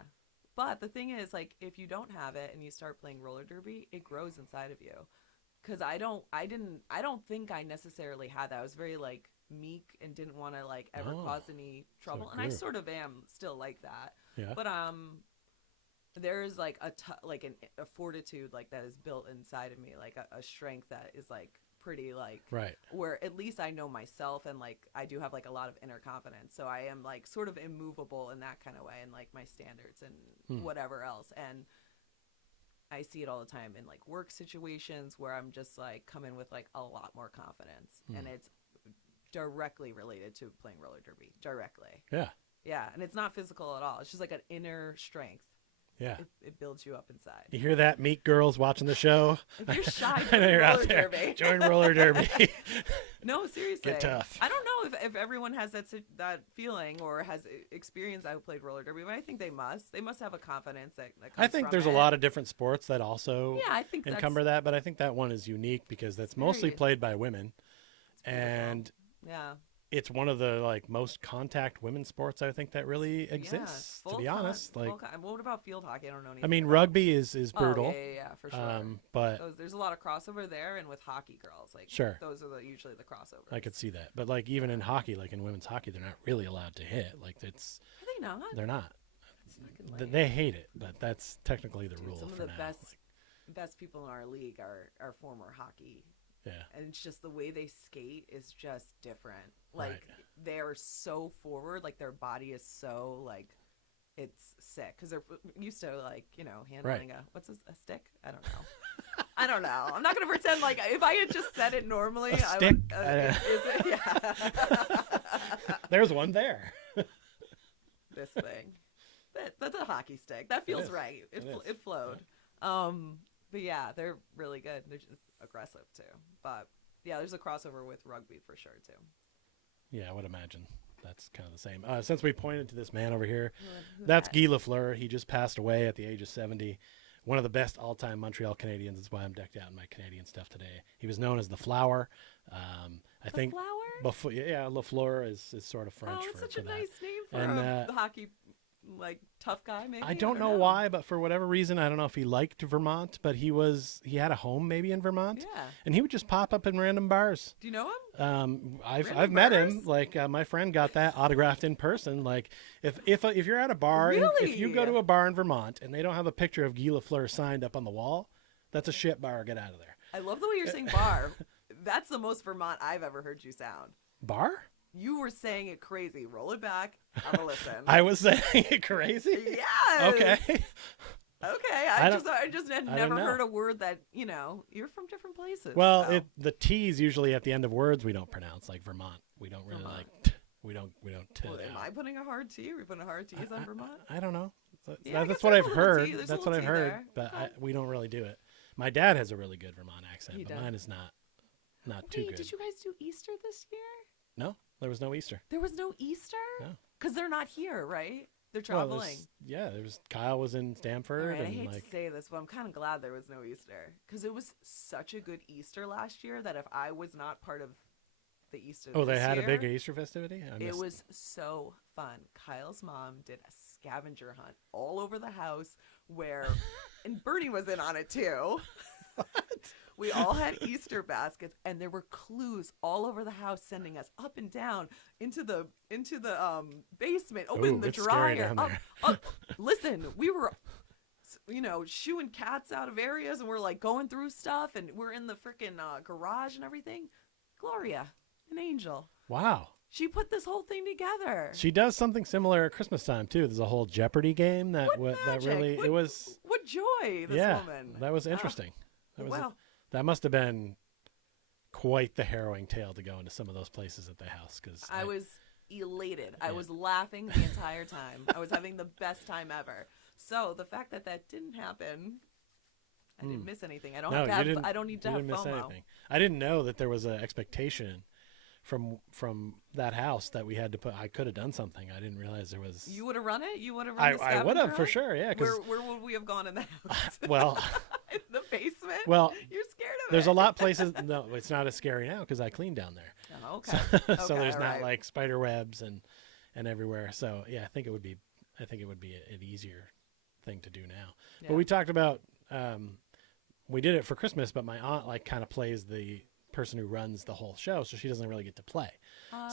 But the thing is, like, if you don't have it and you start playing roller derby, it grows inside of you. Because I don't think I necessarily had that. I was very like meek and didn't want to like ever cause any trouble. So and I sort of am still like that. Yeah. But there is like a fortitude like that is built inside of me, like a strength that is like pretty like where at least I know myself and like I do have like a lot of inner confidence. So I am like sort of immovable in that kind of way and like my standards and whatever else. And I see it all the time in like work situations where I'm just like come in with like a lot more confidence and it's directly related to playing roller derby directly. Yeah. And it's not physical at all. It's just like an inner strength. Yeah. It builds you up inside. You hear that, meek girls watching the show? If you're shy, I know you're out there. Join roller derby. No, seriously. Get tough. I don't know if everyone has that feeling or has experience. I played roller derby, but I think they must. They must have a confidence that comes I think there's a lot of different sports that also I think encumber that, but I think that one is unique because that's mostly played by women. And it's one of the like most contact women's sports I think that really exists. To be honest, what about field hockey? I don't know anything. I mean, rugby is brutal. Yeah, for sure. But there's a lot of crossover there, and with hockey girls, like those are usually the crossovers. I could see that, but like even in hockey, like in women's hockey, they're not really allowed to hit. Like it's. Are they not? They're not. They hate it, but that's technically the rule. Some of the best people in our league are former hockey. Yeah. And it's just the way they skate is just different. Like they're so forward, like their body is so like it's sick because they're used to like handling a stick. I don't know. I don't know. I'm not gonna pretend like if I had just said it normally. A stick. Is it? Yeah. There's one there. This thing. That's a hockey stick. That feels right. It flowed. But yeah, they're really good. They're just aggressive too. But yeah, there's a crossover with rugby for sure too. Yeah, I would imagine that's kind of the same. Since we pointed to this man over here, that's Guy Lafleur. He just passed away at the age of 70. One of the best all-time Montreal Canadiens. That's why I'm decked out in my Canadian stuff today. He was known as the Flower. I think Flower? Lafleur is sort of French. Oh, it's such a that. nice name for a hockey like tough guy. Maybe I don't know why, but for whatever reason, I don't know if he liked Vermont, but he had a home maybe in Vermont. Yeah, and he would just pop up in random bars. Do you know him? I've met him. Like my friend got that autographed in person. Like if you're at a bar, if you go to a bar in Vermont and they don't have a picture of Guy Lafleur signed up on the wall, that's a shit bar. Get out of there. I love the way you're saying bar. That's the most Vermont I've ever heard you sound. Bar? You were saying it crazy. Roll it back. I'm gonna listen. I was saying it crazy? Yes. Okay. I just had never heard a word that, you're from different places. Well, so. The T's usually at the end of words we don't pronounce, like Vermont. We don't really Vermont. We don't am I putting a hard T? Are we putting a hard T's on Vermont? I don't know. Yeah, that's what I've heard. That's what I've heard. But we don't really do it. My dad has a really good Vermont accent, but mine is not too good. Did you guys do Easter this year? No, there was no Easter. There was no Easter? No. Because they're not here, right? They're traveling. Well, Kyle was in Stamford. Right, I hate to say this, but I'm kind of glad there was no Easter. Because it was such a good Easter last year that if I was not part of the Easter they had a big Easter festivity? It was so fun. Kyle's mom did a scavenger hunt all over the house and Bernie was in on it too. What? We all had Easter baskets, and there were clues all over the house sending us up and down into the basement. Open the dryer. Up. Listen, we were, shooing cats out of areas, and we're like going through stuff, and we're in the freaking garage and everything. Gloria, an angel. Wow. She put this whole thing together. She does something similar at Christmas time too. There's a whole Jeopardy game that really it was. What joy! This woman. That was interesting. That must have been quite the harrowing tale to go into some of those places at the house. Because I was elated. Yeah. I was laughing the entire time. I was having the best time ever. So the fact that didn't happen, I didn't miss anything. I don't need to have FOMO. Miss anything. I didn't know that there was an expectation from that house that we had to put. I could have done something. I didn't realize there was. You would have run it. You would have run. I would have for sure. Yeah. Where would we have gone in the house? Well, in the basement. Well, you're scared of there's it. a lot of places. No, it's not as scary now because I cleaned down there. Oh, okay. So there's not like spider webs and everywhere. So yeah, I think it would be an easier thing to do now. Yeah. But we talked about we did it for Christmas, but my aunt like kind of plays the person who runs the whole show, so she doesn't really get to play.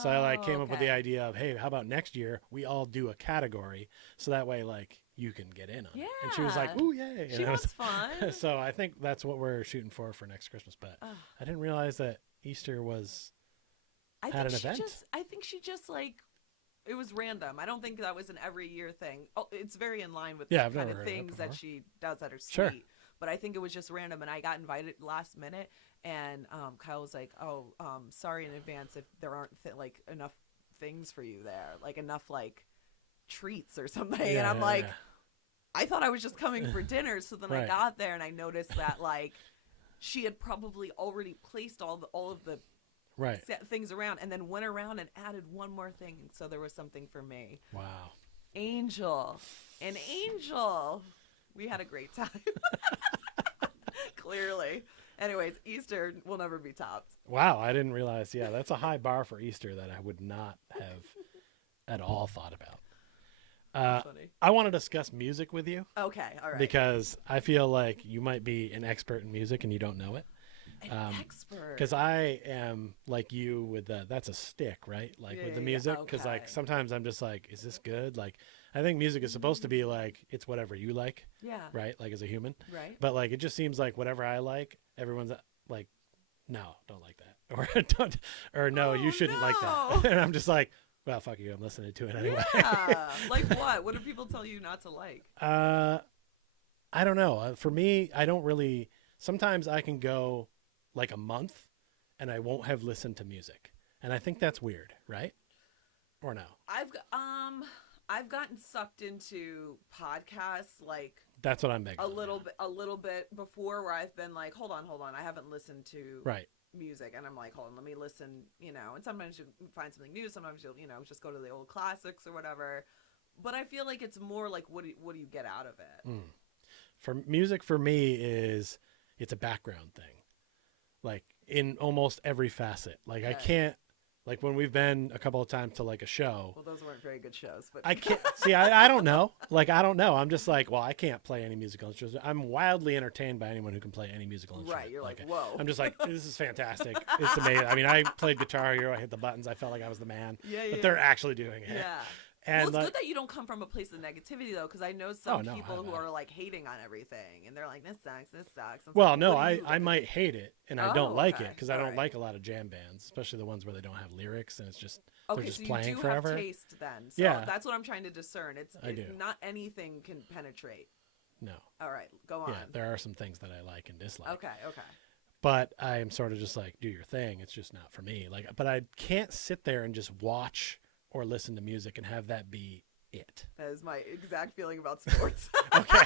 So I like came up with the idea of, hey, how about next year we all do a category so that way like you can get in on it. And she was like, ooh, yay. She was fun. So I think that's what we're shooting for next Christmas. But I didn't realize that Easter had an event. I think she just like, it was random. I don't think that was an every year thing. Oh, it's very in line with the kind of things that she does that are sweet. Sure. But I think it was just random, and I got invited last minute, and Kyle was like, "Oh, sorry in advance if there aren't like enough things for you there, like enough like treats or something." Yeah, and I'm like, I thought I was just coming for dinner. So then I got there and I noticed that like she had probably already placed all of the set things around, and then went around and added one more thing, and so there was something for me. Wow, an angel. We had a great time. Clearly. Anyways, Easter will never be topped. Wow, I didn't realize. Yeah, that's a high bar for Easter that I would not have at all thought about. I want to discuss music with you. Okay, all right. Because I feel like you might be an expert in music and you don't know it. An expert. Because I am like you with that's a stick, right? Like with the music. Because like sometimes I'm just like, is this good? Like I think music is supposed to be like, it's whatever you like. Yeah. Right? Like as a human. Right. But like, it just seems like whatever I like, everyone's like, no, don't like that. Or no, you shouldn't like that. And I'm just like, well, fuck you. I'm listening to it anyway. Yeah. Like what? What do people tell you not to like? I don't know. For me, I don't really, sometimes I can go like a month and I won't have listened to music. And I think that's weird, right? Or no? I've gotten sucked into podcasts like that's what I'm begging. A little bit before where I've been like, hold on, I haven't listened to music, and I'm like, hold on, let me listen, and sometimes you find something new, sometimes you'll just go to the old classics or whatever. But I feel like it's more like what do you get out of it? For music, for me it's a background thing, like in almost every facet. Like I can't. Like when we've been a couple of times to like a show. Well, those weren't very good shows, but I can't see. I don't know. Like I don't know. I'm just like, well, I can't play any musical instruments. I'm wildly entertained by anyone who can play any musical instrument. You're like whoa. I'm just like, this is fantastic. It's amazing. I mean, I played Guitar Hero. I hit the buttons. I felt like I was the man. But they're actually doing it. Yeah. And well, it's good that you don't come from a place of negativity, though, because I know some people who are like hating on everything, and they're like, this sucks. Well, no, I might hate it, and I don't like it, because I don't like a lot of jam bands, especially the ones where they don't have lyrics, and it's just, they're just playing forever. Okay, so you do have taste then. So that's what I'm trying to discern. I do. Not anything can penetrate. No. All right, go on. Yeah, there are some things that I like and dislike. Okay. But I am sort of just like, do your thing. It's just not for me. Like, but I can't sit there and just watch or listen to music and have that be it. That is my exact feeling about sports. Okay.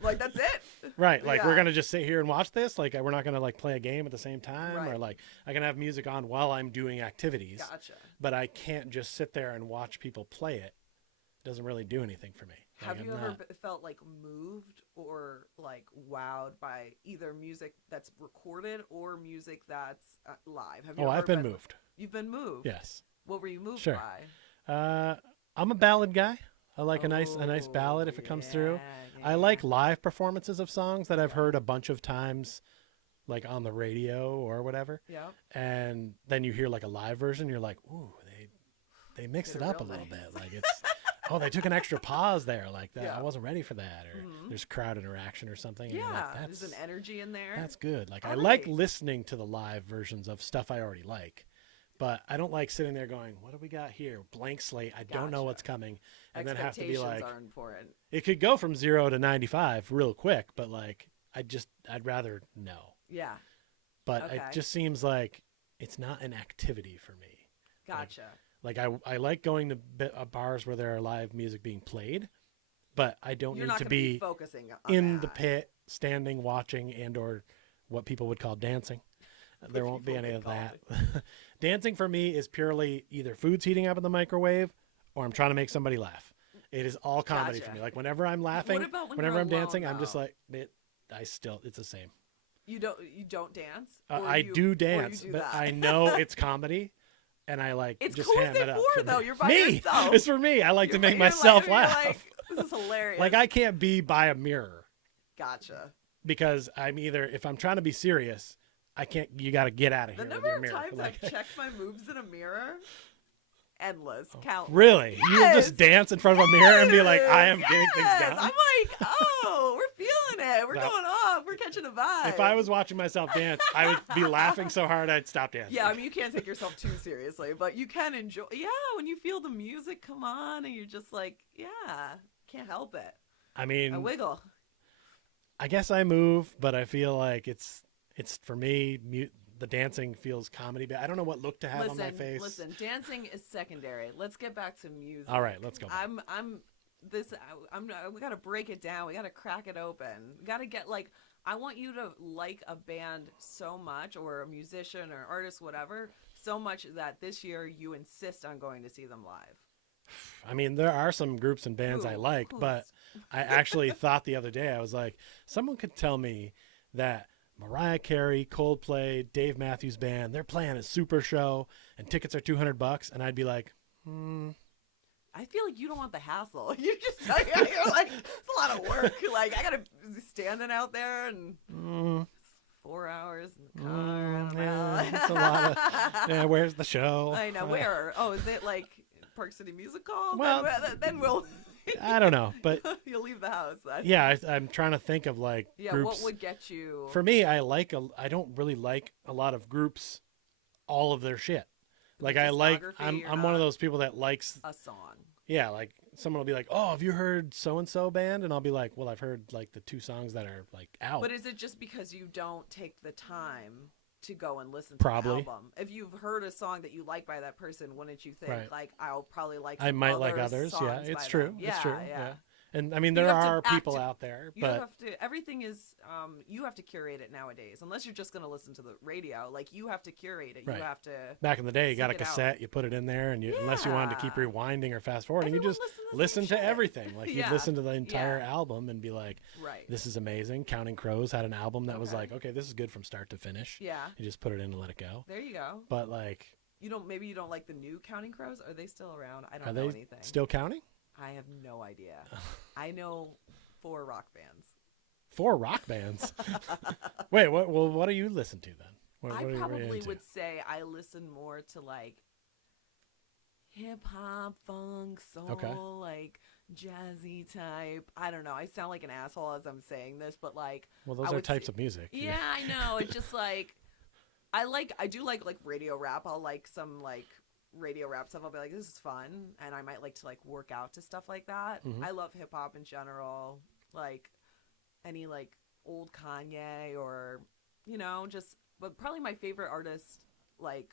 Like, that's it. Right. Like, we're going to just sit here and watch this. Like, we're not going to like play a game at the same time. Or like, I can have music on while I'm doing activities. Gotcha. But I can't just sit there and watch people play it. It doesn't really do anything for me. Have you ever felt like moved or like wowed by either music that's recorded or music that's live? Have you I've been moved. You've been moved? Yes. What were you moved by? I'm a ballad guy. I like a nice ballad if it comes through. Yeah. I like live performances of songs that I've heard a bunch of times, like on the radio or whatever. Yeah. And then you hear like a live version, you're like, ooh, they mixed it up a little bit. Like it's they took an extra pause there, like that. I wasn't ready for that. Or there's crowd interaction or something. Yeah, like, there's an energy in there. That's good. Like I like listening to the live versions of stuff I already like. But I don't like sitting there going, what do we got here? Blank slate. I don't know what's coming. And then have to be like, are important. It could go from 0 to 95 real quick, but like, I'd rather know. Yeah. But it just seems like it's not an activity for me. Gotcha. Like I like going to bars where there are live music being played, but I don't need to be focusing on in the pit, standing, watching, and or what people would call dancing. There won't be any of that. Dancing for me is purely either food's heating up in the microwave or I'm trying to make somebody laugh. It is all comedy for me. Like whenever I'm laughing, whenever I'm dancing, I'm just like, it's the same. You don't dance? I do dance, but I know it's comedy. And I it's just cool ham it up. For though. You're by yourself. It's for me. I like to make myself laugh. Like, this is hilarious. Like I can't be by a mirror. Gotcha. Because if I'm trying to be serious, I can't. You got to get out of here. The number of times I've checked my moves in a mirror, endless, countless. Really? Yes. You'll just dance in front of a mirror and be like, I am getting things down. I'm like, oh, we're feeling it. We're going off. We're catching a vibe. If I was watching myself dance, I would be laughing so hard I'd stop dancing. Yeah, I mean, you can't take yourself too seriously, but you can enjoy. Yeah, when you feel the music come on and you're just like, yeah, can't help it. I mean, I wiggle. I guess I move, but I feel like it's for me. The dancing feels comedy. But I don't know what look to have on my face. Listen, dancing is secondary. Let's get back to music. All right, let's go back. We got to break it down. We got to crack it open. We got to get I want you to like a band so much, or a musician or artist, whatever, so much that this year you insist on going to see them live. I mean, there are some groups and bands I like, but I actually thought the other day, I was like, someone could tell me that Mariah Carey, Coldplay, Dave Matthews Band, they're playing a super show and tickets are $200, and I'd be like, I feel like you don't want the hassle. You're like, it's a lot of work. Like, I gotta standing out there and 4 hours in the car. It's a lot of. Where's the show? I know where. Oh, is it like Park City Music Hall? Well, then we'll. I don't know, but you'll leave the house then. Yeah, I'm trying to think of groups. What would get you? For me, I don't really like a lot of groups, all of their shit. Like I'm one of those people that likes a song. Yeah, like someone will be like, "Oh, have you heard so and so band?" And I'll be like, "Well, I've heard the 2 songs that are out." But is it just because you don't take the time to go and listen to Probably. the album? If you've heard a song that you like by that person, wouldn't you think I'll probably like? I might like others. Yeah, it's true. Them. It's true. Yeah. And I mean, there are people out there, but everything is, you have to curate it nowadays. Unless you're just going to listen to the radio, you have to curate it. Right. You have to. Back in the day, you got a cassette, you put it in there, and unless you wanted to keep rewinding or fast forwarding, you just listen to everything. You'd listen to the entire album and be like, "This is amazing." Counting Crows had an album that was like, "Okay, this is good from start to finish." Yeah. You just put it in and let it go. There you go. But maybe you don't like the new Counting Crows. Are they still around? I don't know anything. Still counting? I have no idea. I know 4 rock bands. 4 rock bands? Wait, what do you listen to then? What I probably would say I listen more to hip hop, funk, soul, jazzy type. I don't know. I sound like an asshole as I'm saying this, but well, those are types of music. Yeah, I know. It's just I do like radio rap. I'll like some radio rap stuff. I'll be like, this is fun, and I might like to work out to stuff like that. Mm-hmm. I love hip hop in general, any old Kanye or but probably my favorite artist,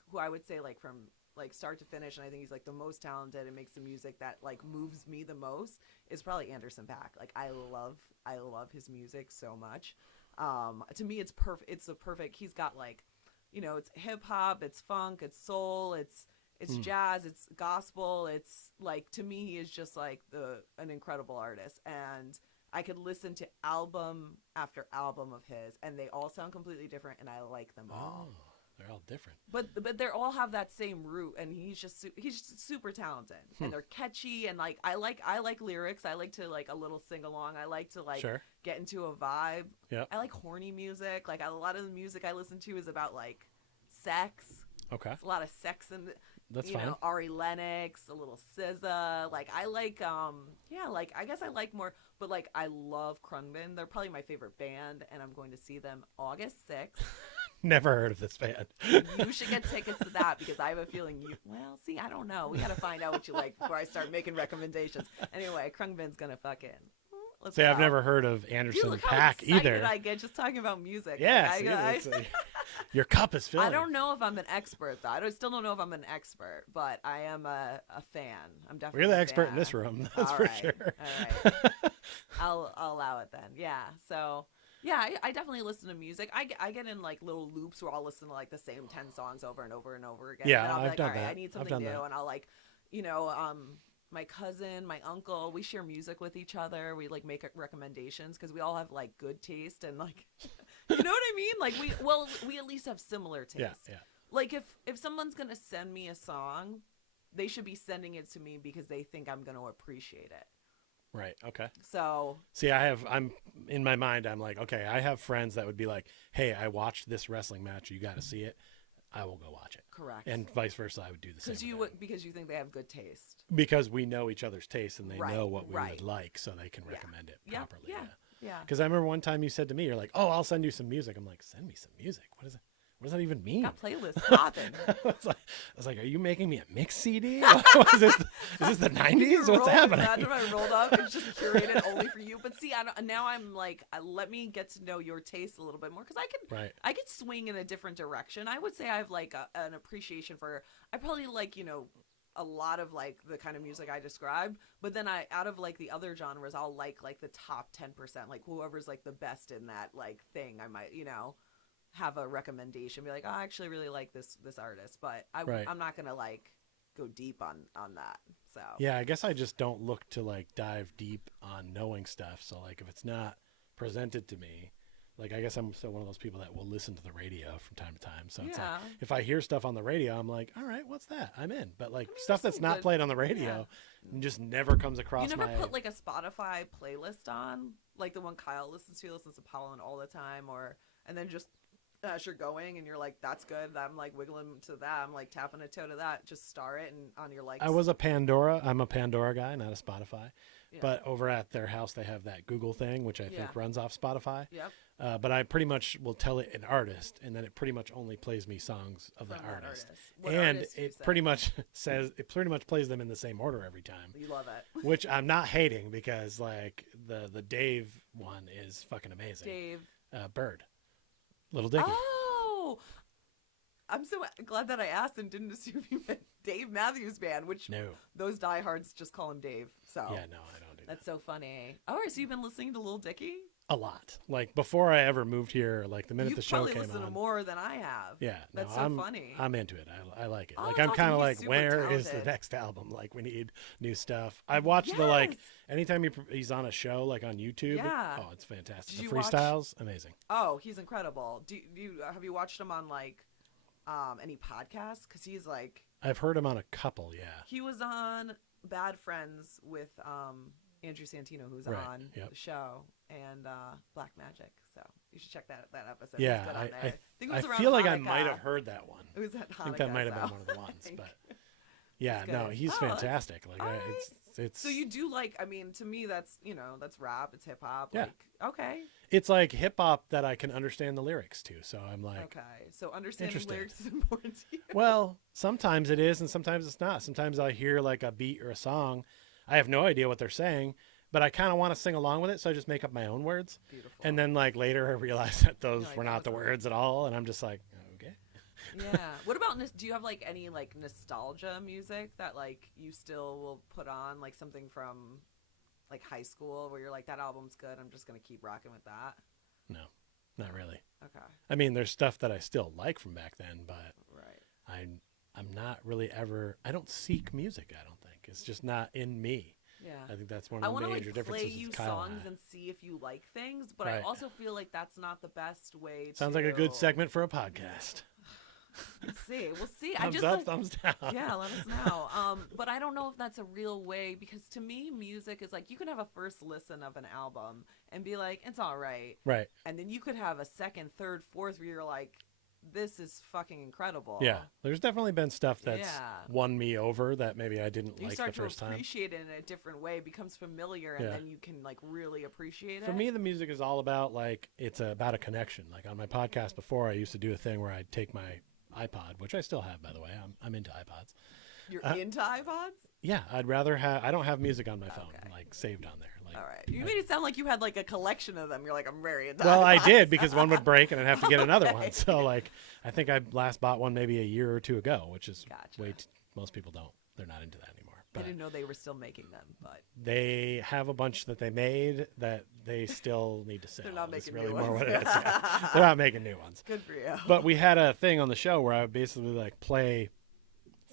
who I would say from start to finish, and I think he's the most talented and makes the music that moves me the most, is probably Anderson .Paak. I love his music so much. To me, it's perfect. It's the perfect. He's got it's hip hop, it's funk, it's soul, it's jazz, it's gospel. It's to me, he is just an incredible artist, and I could listen to album after album of his, and they all sound completely different, and I like them all. Oh, they're all different. But they all have that same root, and he's just super talented, and they're catchy, and I like lyrics. I like to a little sing along. I like to get into a vibe. Yeah. I like horny music. A lot of the music I listen to is about sex. Okay. It's a lot of sex in the. That's fine. Ari Lennox, a little SZA. I like, I guess I like more, but I love Krungben. They're probably my favorite band, and I'm going to see them August 6th. Never heard of this band. You should get tickets to that, because I have a feeling I don't know. We got to find out what you like before I start making recommendations. Anyway, Krungben's going to fucking. See, I've never heard of Anderson .Paak either. I get just talking about music. Yeah, your cup is filling. I don't know if I'm an expert, though. I still don't know if I'm an expert, but I am a fan. I'm definitely. You're the expert in this room. That's for sure. All right. I'll allow it then. Yeah. So Yeah, I definitely listen to music. I get in like little loops where I'll listen to like the same 10 songs over and over and over again. Yeah, And then I'll be I've like, done all right, that. I need something new. And I'll like, you know, my cousin, my uncle, we share music with each other. We like make recommendations because we all have like good taste and like, you know what I mean? Like we at least have similar taste. Yeah, yeah. Like if someone's gonna send me a song, they should be sending it to me because they think I'm gonna appreciate it. Right. Okay. So see, I'm in my mind, I'm like, okay, I have friends that would be like, hey, I watched this wrestling match. You got to see it. I will go watch it. Correct. And vice versa. I would do the same. Because you think they have good taste. Because we know each other's taste and they right. know what we right. would like, so they can recommend it properly. Yeah. Because I remember one time you said to me, you're like, oh, I'll send you some music. I'm like, send me some music. What is it? What does that even mean? Got playlists popping. I was like, are you making me a mix CD? is this the 90s? What's happening? Imagine if I rolled up, it's just curated only for you. But see, now I'm like, let me get to know your taste a little bit more because I could swing in a different direction. I would say I have like an appreciation for. I probably like a lot of like the kind of music I described, but then out of like the other genres, I'll like the top 10%, like whoever's like the best in that like thing. I might have a recommendation, be like, oh, I actually really like this artist, but I'm not gonna like go deep on that. So yeah, I guess I just don't look to like dive deep on knowing stuff. So like if it's not presented to me, like I guess I'm still one of those people that will listen to the radio from time to time. So it's like if I hear stuff on the radio, I'm like, all right, what's that? I'm in. But like stuff that's not played on the radio just never comes across. You never put like a Spotify playlist on, like the one Kyle listens to Pollen all the time, and then just as you're going and you're like, that's good, I'm like wiggling to that, I'm like tapping a toe to that, just star it and on your likes. I'm a Pandora guy, not a Spotify. But over at their house they have that Google thing, which I think runs off Spotify. Yep. But I pretty much will tell it an artist, and then it pretty much only plays me songs of that artist. And it pretty much plays them in the same order every time. You love it. Which I'm not hating because like the Dave one is fucking amazing. Dave Bird. Little Dicky. Oh, I'm so glad that I asked and didn't assume you meant Dave Matthews Band, which those diehards just call him Dave. So yeah, no, I don't do that. That's so funny. All right, so you've been listening to Little Dicky? A lot. Like before I ever moved here, like the minute the show came on. You probably listen to more than I have. Yeah, that's so funny. I'm into it. I like it. Oh, like I'm kind of like, where talented. is the next album? Like we need new stuff. I watched the like anytime he's on a show like on YouTube. Yeah. Oh, it's fantastic. The freestyles, amazing. Oh, he's incredible. Have you watched him on like any podcasts? Because he's like. I've heard him on a couple. Yeah. He was on Bad Friends with Andrew Santino, who's on the show, and Black Magic. So you should check that episode. Yeah, I feel like I might have heard that one. It was at Hanukkah, I think that might have been one of the ones, but yeah, no, he's fantastic. Like it's. So you do like? I mean, to me, that's rap. It's hip hop. Yeah. Like, okay. It's like hip hop that I can understand the lyrics to. So I'm like, okay. So understanding lyrics is important to you. Well, sometimes it is, and sometimes it's not. Sometimes I hear like a beat or a song. I have no idea what they're saying, but I kind of want to sing along with it, so I just make up my own words. Beautiful. And then like later I realize that those were not the words at all, and I'm just like, okay. Yeah. What about do you have like any like nostalgia music that like you still will put on, like something from like high school where you're like, that album's good, I'm just gonna keep rocking with that? No, not really. Okay. I mean, there's stuff that I still like from back then, but I'm not really ever. I don't seek music. I don't think it's just not in me. Yeah. I think that's one of the major differences. I want to play you Kyle songs and see if you like things, but I also feel like that's not the best way. Sounds like a good segment for a podcast. We'll see. Thumbs up, thumbs down. Yeah, let us know. But I don't know if that's a real way, because to me, music is like, you can have a first listen of an album and be like, it's all right. Right. And then you could have a second, third, fourth where you're like, this is fucking incredible. Yeah, there's definitely been stuff that's won me over that maybe I didn't like the first time. You start to appreciate it in a different way, it becomes familiar, and then you can like really appreciate it. For me, the music is all about like, it's about a connection. Like on my podcast before, I used to do a thing where I'd take my iPod, which I still have, by the way. I'm into iPods. You're into iPods? Yeah, I'd rather have. I don't have music on my phone, like saved on there. Like, all right, you made it sound like you had like a collection of them. You're like, I'm very into. Well, iPods. I did, because one would break and I'd have to get another one. So like, I think I last bought one maybe a year or two ago, which is most people don't. They're not into that anymore. I didn't know they were still making them, but they have a bunch that they made that they still need to sell. They're not making really new more ones. what it is. Yeah. They're not making new ones. Good for you. But we had a thing on the show where I would basically like play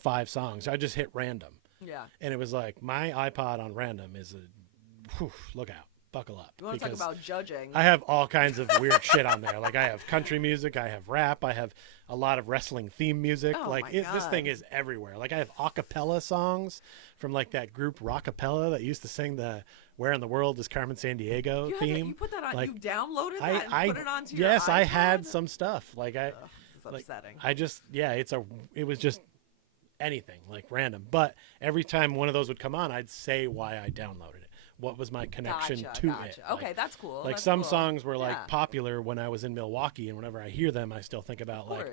5 songs. I just hit random. Yeah. And it was like my iPod on random is look out. Buckle up. You want to talk about judging? I have all kinds of weird shit on there. Like I have country music, I have rap, I have a lot of wrestling theme music. Oh, like my God. This thing is everywhere. Like I have a cappella songs from like that group Rockapella that used to sing the "Where in the World is Carmen Sandiego" theme. You put that on. Like, you downloaded that and put it onto your yes, iPod? I had some stuff. Like It's upsetting. I just it was just anything like random. But every time one of those would come on, I'd say why I downloaded it. What was my connection to it? Okay, that's cool. Like that's some cool. songs were like popular when I was in Milwaukee, and whenever I hear them, I still think about like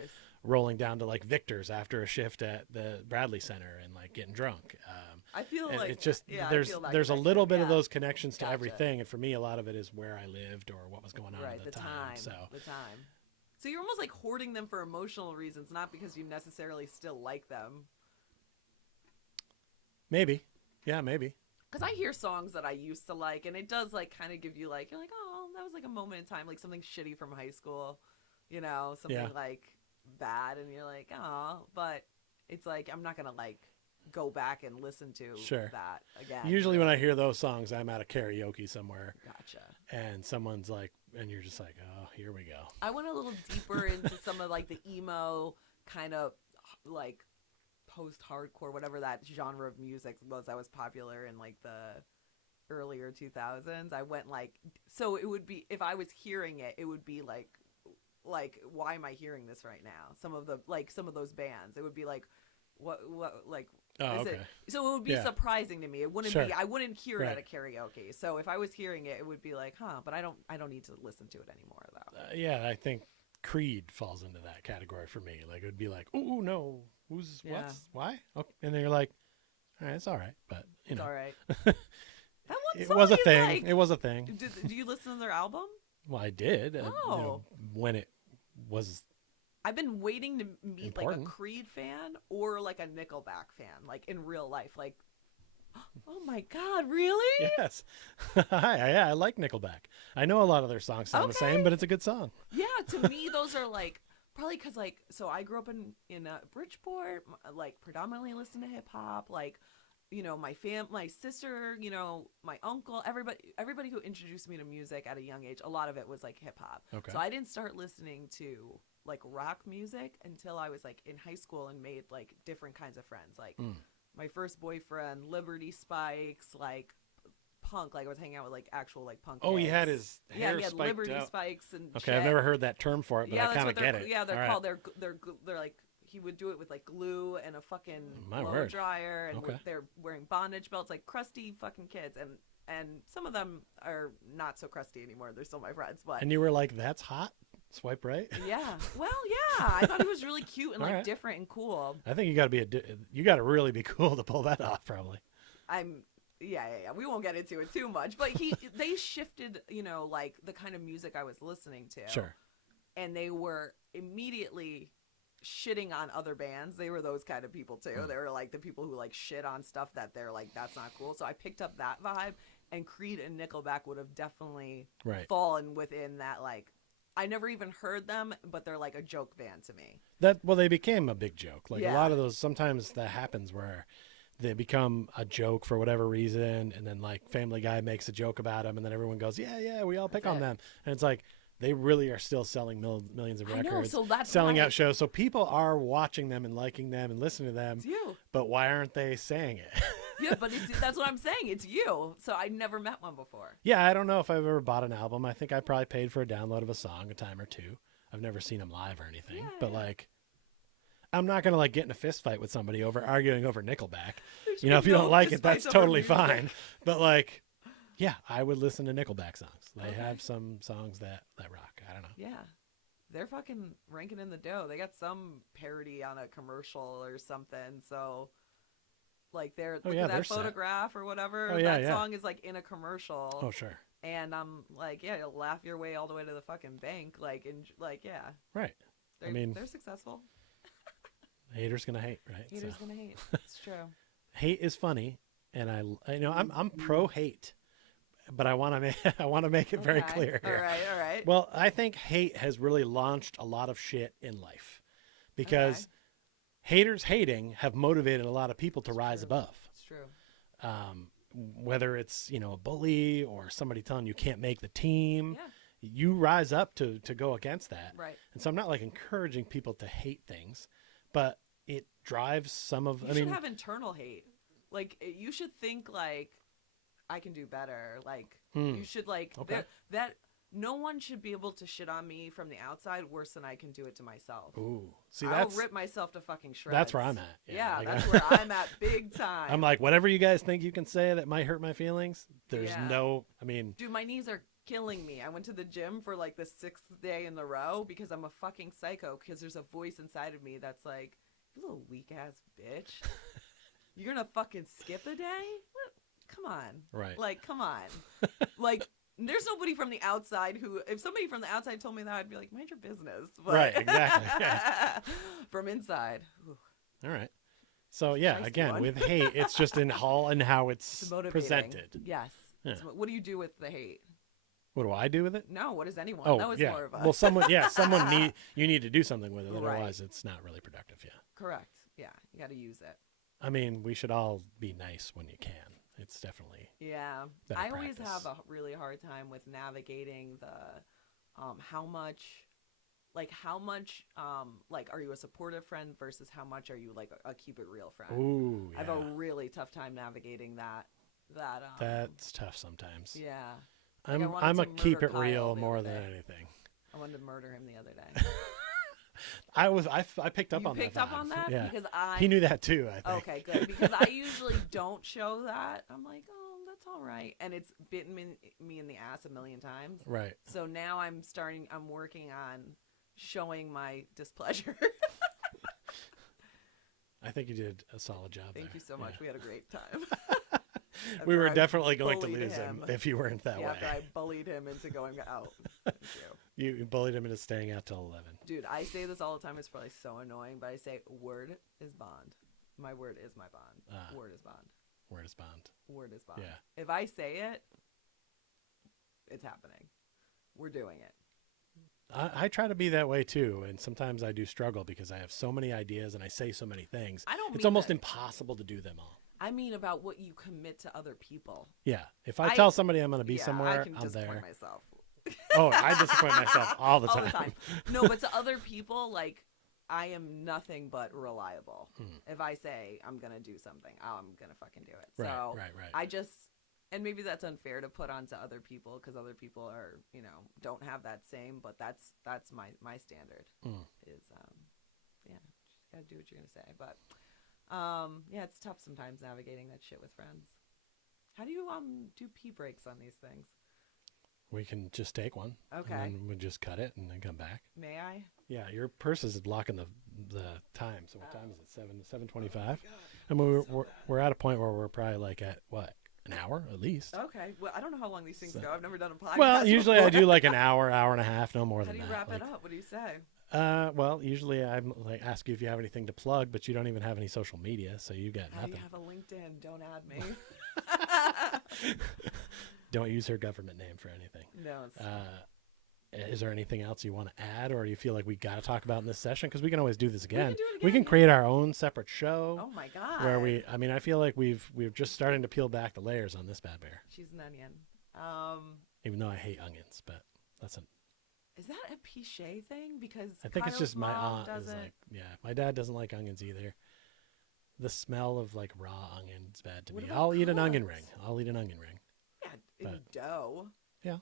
rolling down to like Victor's after a shift at the Bradley Center and like getting drunk. I feel like it's just there's a little bit of those connections to everything, and for me, a lot of it is where I lived or what was going on at the time. So you're almost like hoarding them for emotional reasons, not because you necessarily still like them. Maybe, yeah, maybe. Because I hear songs that I used to like, and it does like kind of give you like, you're like, oh, that was like a moment in time, like something shitty from high school, you know, something like bad, and you're like, oh, but it's like I'm not gonna like go back and listen to that again. Usually when I hear those songs, I'm at a karaoke somewhere. Gotcha. And someone's like, and you're just like, oh, here we go. I went a little deeper into some of like the emo kind of like post-hardcore, whatever that genre of music was that was popular in like the earlier 2000s. I went like, so it would be, if I was hearing it, it would be like why am I hearing this right now? Some of those bands, it would be like what like is it? So it would be surprising to me. It wouldn't be, I wouldn't hear it at a karaoke. So if I was hearing it, it would be like, but I don't need to listen to it anymore though. Yeah, I think Creed falls into that category for me. Like it would be like, ooh, no, what's why? Oh, and then you're like, all right, it's all right, but you know, all right. That one it was a thing. Like, it was a thing. Do you listen to their album? Well, I did. When it was. I've been waiting to meet important. like a Creed fan or like a Nickelback fan, like in real life. Like, oh my God, really? Yes. Yeah, I like Nickelback. I know a lot of their songs sound the same, but it's a good song. Yeah, to me, those are like, probably because like, so I grew up in Bridgeport, like predominantly listen to hip hop, like, you know, my sister, you know, my uncle, everybody who introduced me to music at a young age, a lot of it was like hip hop. Okay. So I didn't start listening to like rock music until I was like in high school and made like different kinds of friends. Like my first boyfriend, Liberty Spikes, like punk. Like I was hanging out with like actual like punk. Oh, kids. he had his hair he had spiked Liberty out. Spikes and okay, shit. I've never heard that term for it, but I kind of get it. Yeah, they're all called. Right. They're like, he would do it with like glue and a fucking blow dryer, and they're wearing bondage belts, like crusty fucking kids, and some of them are not so crusty anymore. They're still my friends, but. And you were like, "That's hot." Swipe right. Yeah. Well, yeah. I thought he was really cute and like different and cool. I think you got to really be cool to pull that off, probably. Yeah. We won't get into it too much, but they shifted, you know, like the kind of music I was listening to. Sure. And they were immediately shitting on other bands. They were those kind of people too. They were like the people who like shit on stuff that they're like, that's not cool. So I picked up that vibe, and Creed and Nickelback would have definitely fallen within that. Like, I never even heard them, but they're like a joke band to me. They became a big joke. Like a lot of those, sometimes that happens where they become a joke for whatever reason, and then like Family Guy makes a joke about them, and then everyone goes, yeah, we all pick on them. And it's like, they really are still selling millions of records, so that's selling out shows. So people are watching them and liking them and listening to them. It's you. But why aren't they saying it? Yeah, but that's what I'm saying. It's you. So I never met one before. Yeah, I don't know if I've ever bought an album. I think I probably paid for a download of a song a time or two. I've never seen them live or anything. But like, I'm not going to like get in a fist fight with somebody over arguing over Nickelback. You know, if you don't like it, that's totally fine. But like, yeah, I would listen to Nickelback songs. They have some songs that rock. I don't know. Yeah. They're fucking ranking in the dough. They got some parody on a commercial or something. So like look at that photograph set. Or whatever. That song is like in a commercial. Oh, sure. And I'm like, yeah, you'll laugh your way all the way to the fucking bank. Like, yeah. Right. They're successful. Haters gonna hate, right? Haters gonna hate. It's true. hate is funny, and I'm pro hate, but I want to make it very clear here. All right. Well, I think hate has really launched a lot of shit in life because haters hating have motivated a lot of people to rise above. It's true. Whether it's, a bully or somebody telling you can't make the team, you rise up to go against that. Right. And so I'm not like encouraging people to hate things, but it drives some of, you should have internal hate. Like you should think like I can do better. Like you should like that. No one should be able to shit on me from the outside worse than I can do it to myself. Ooh, see, I'll rip myself to fucking shreds. That's where I'm at. Yeah, that's where I'm at big time. I'm like, whatever you guys think you can say that might hurt my feelings, there's dude, my knees are killing me. I went to the gym for like the 6th day in a row because I'm a fucking psycho because there's a voice inside of me that's like, you little weak ass bitch. You're gonna fucking skip a day? What? Come on. Right. Like, come on. Like, there's nobody from the outside who, if somebody from the outside told me that, I'd be like, mind your business. But right, exactly. Yeah. From inside. Ooh. All right. So, yeah, nice again, with hate, it's just in how it's presented. Yes. Yeah. What do you do with the hate? What do I do with it? No, what does anyone? Oh, that was more of a... Well, you need to do something with it. Otherwise, it's not really productive, Correct. Yeah, you got to use it. I mean, we should all be nice when you can. It's definitely I always have a really hard time with navigating the how much are you a supportive friend versus how much are you like a keep it real friend. Ooh, yeah. I have a really tough time navigating that that's tough sometimes. Yeah, I'm a keep it real more than anything. I wanted to murder him the other day. I picked up on that. You picked up on that? Yeah. Because he knew that too, I think. Okay, good. Because I usually don't show that. I'm like, oh, that's all right. And it's bitten me in the ass a million times. Right. So now I'm working on showing my displeasure. I think you did a solid job there. Thank you so much. We had a great time. We were definitely going to lose him if you weren't that way. After I bullied him into going out. Thank you. You bullied him into staying out till 11. Dude, I say this all the time. It's probably so annoying, but I say word is bond. My word is my bond. Word is bond. Word is bond. Word is bond. Yeah. If I say it, it's happening. We're doing it. I try to be that way too, and sometimes I do struggle because I have so many ideas and I say so many things. It's almost impossible to do them all. I mean about what you commit to other people. Yeah. If I tell somebody I'm going to be somewhere, I can disappoint myself. Oh, I disappoint myself all the time. All the time. No, but to other people, like, I am nothing but reliable. If I say I'm going to do something, I'm going to fucking do it. So right. I just, and maybe that's unfair to put onto other people because other people are, don't have that same, but that's my standard is, just got to do what you're going to say. But, it's tough sometimes navigating that shit with friends. How do you do pee breaks on these things? We can just take one. Okay. And then we just cut it and then come back. May I? Yeah, your purse is blocking the time. So what time is it? 7:25. And we're at a point where we're probably like at what? An hour at least. Okay. Well, I don't know how long these things go. I've never done a podcast. Well, usually I do like an hour and a half, no more than that. How do you wrap it up? What do you say? Well, usually I'm like ask you if you have anything to plug, but you don't even have any social media, so you got nothing. I have a LinkedIn. Don't add me. Don't use her government name for anything. No. Is there anything else you want to add, or do you feel like we got to talk about in this session? Because we can always do this again. We can create our own separate show. Oh my god! Where I feel like we're just starting to peel back the layers on this bad bear. She's an onion. Even though I hate onions, but that's an. Is that a Pich thing? Because I think Kyle's it's just my aunt doesn't... is like, my dad doesn't like onions either. The smell of like raw onion is bad to me. I'll eat an onion ring. Yeah, in dough. Yeah.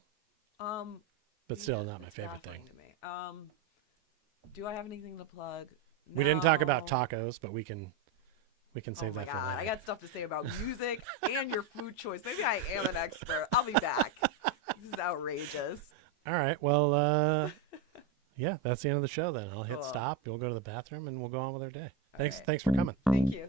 But still not my favorite thing. To me. Do I have anything to plug? No. We didn't talk about tacos, but we can save that for later. I got stuff to say about music and your food choice. Maybe I am an expert. I'll be back. This is outrageous. All right. Well, yeah, that's the end of the show then. I'll hit stop. You'll go to the bathroom and we'll go on with our day. Thanks for coming. Thank you.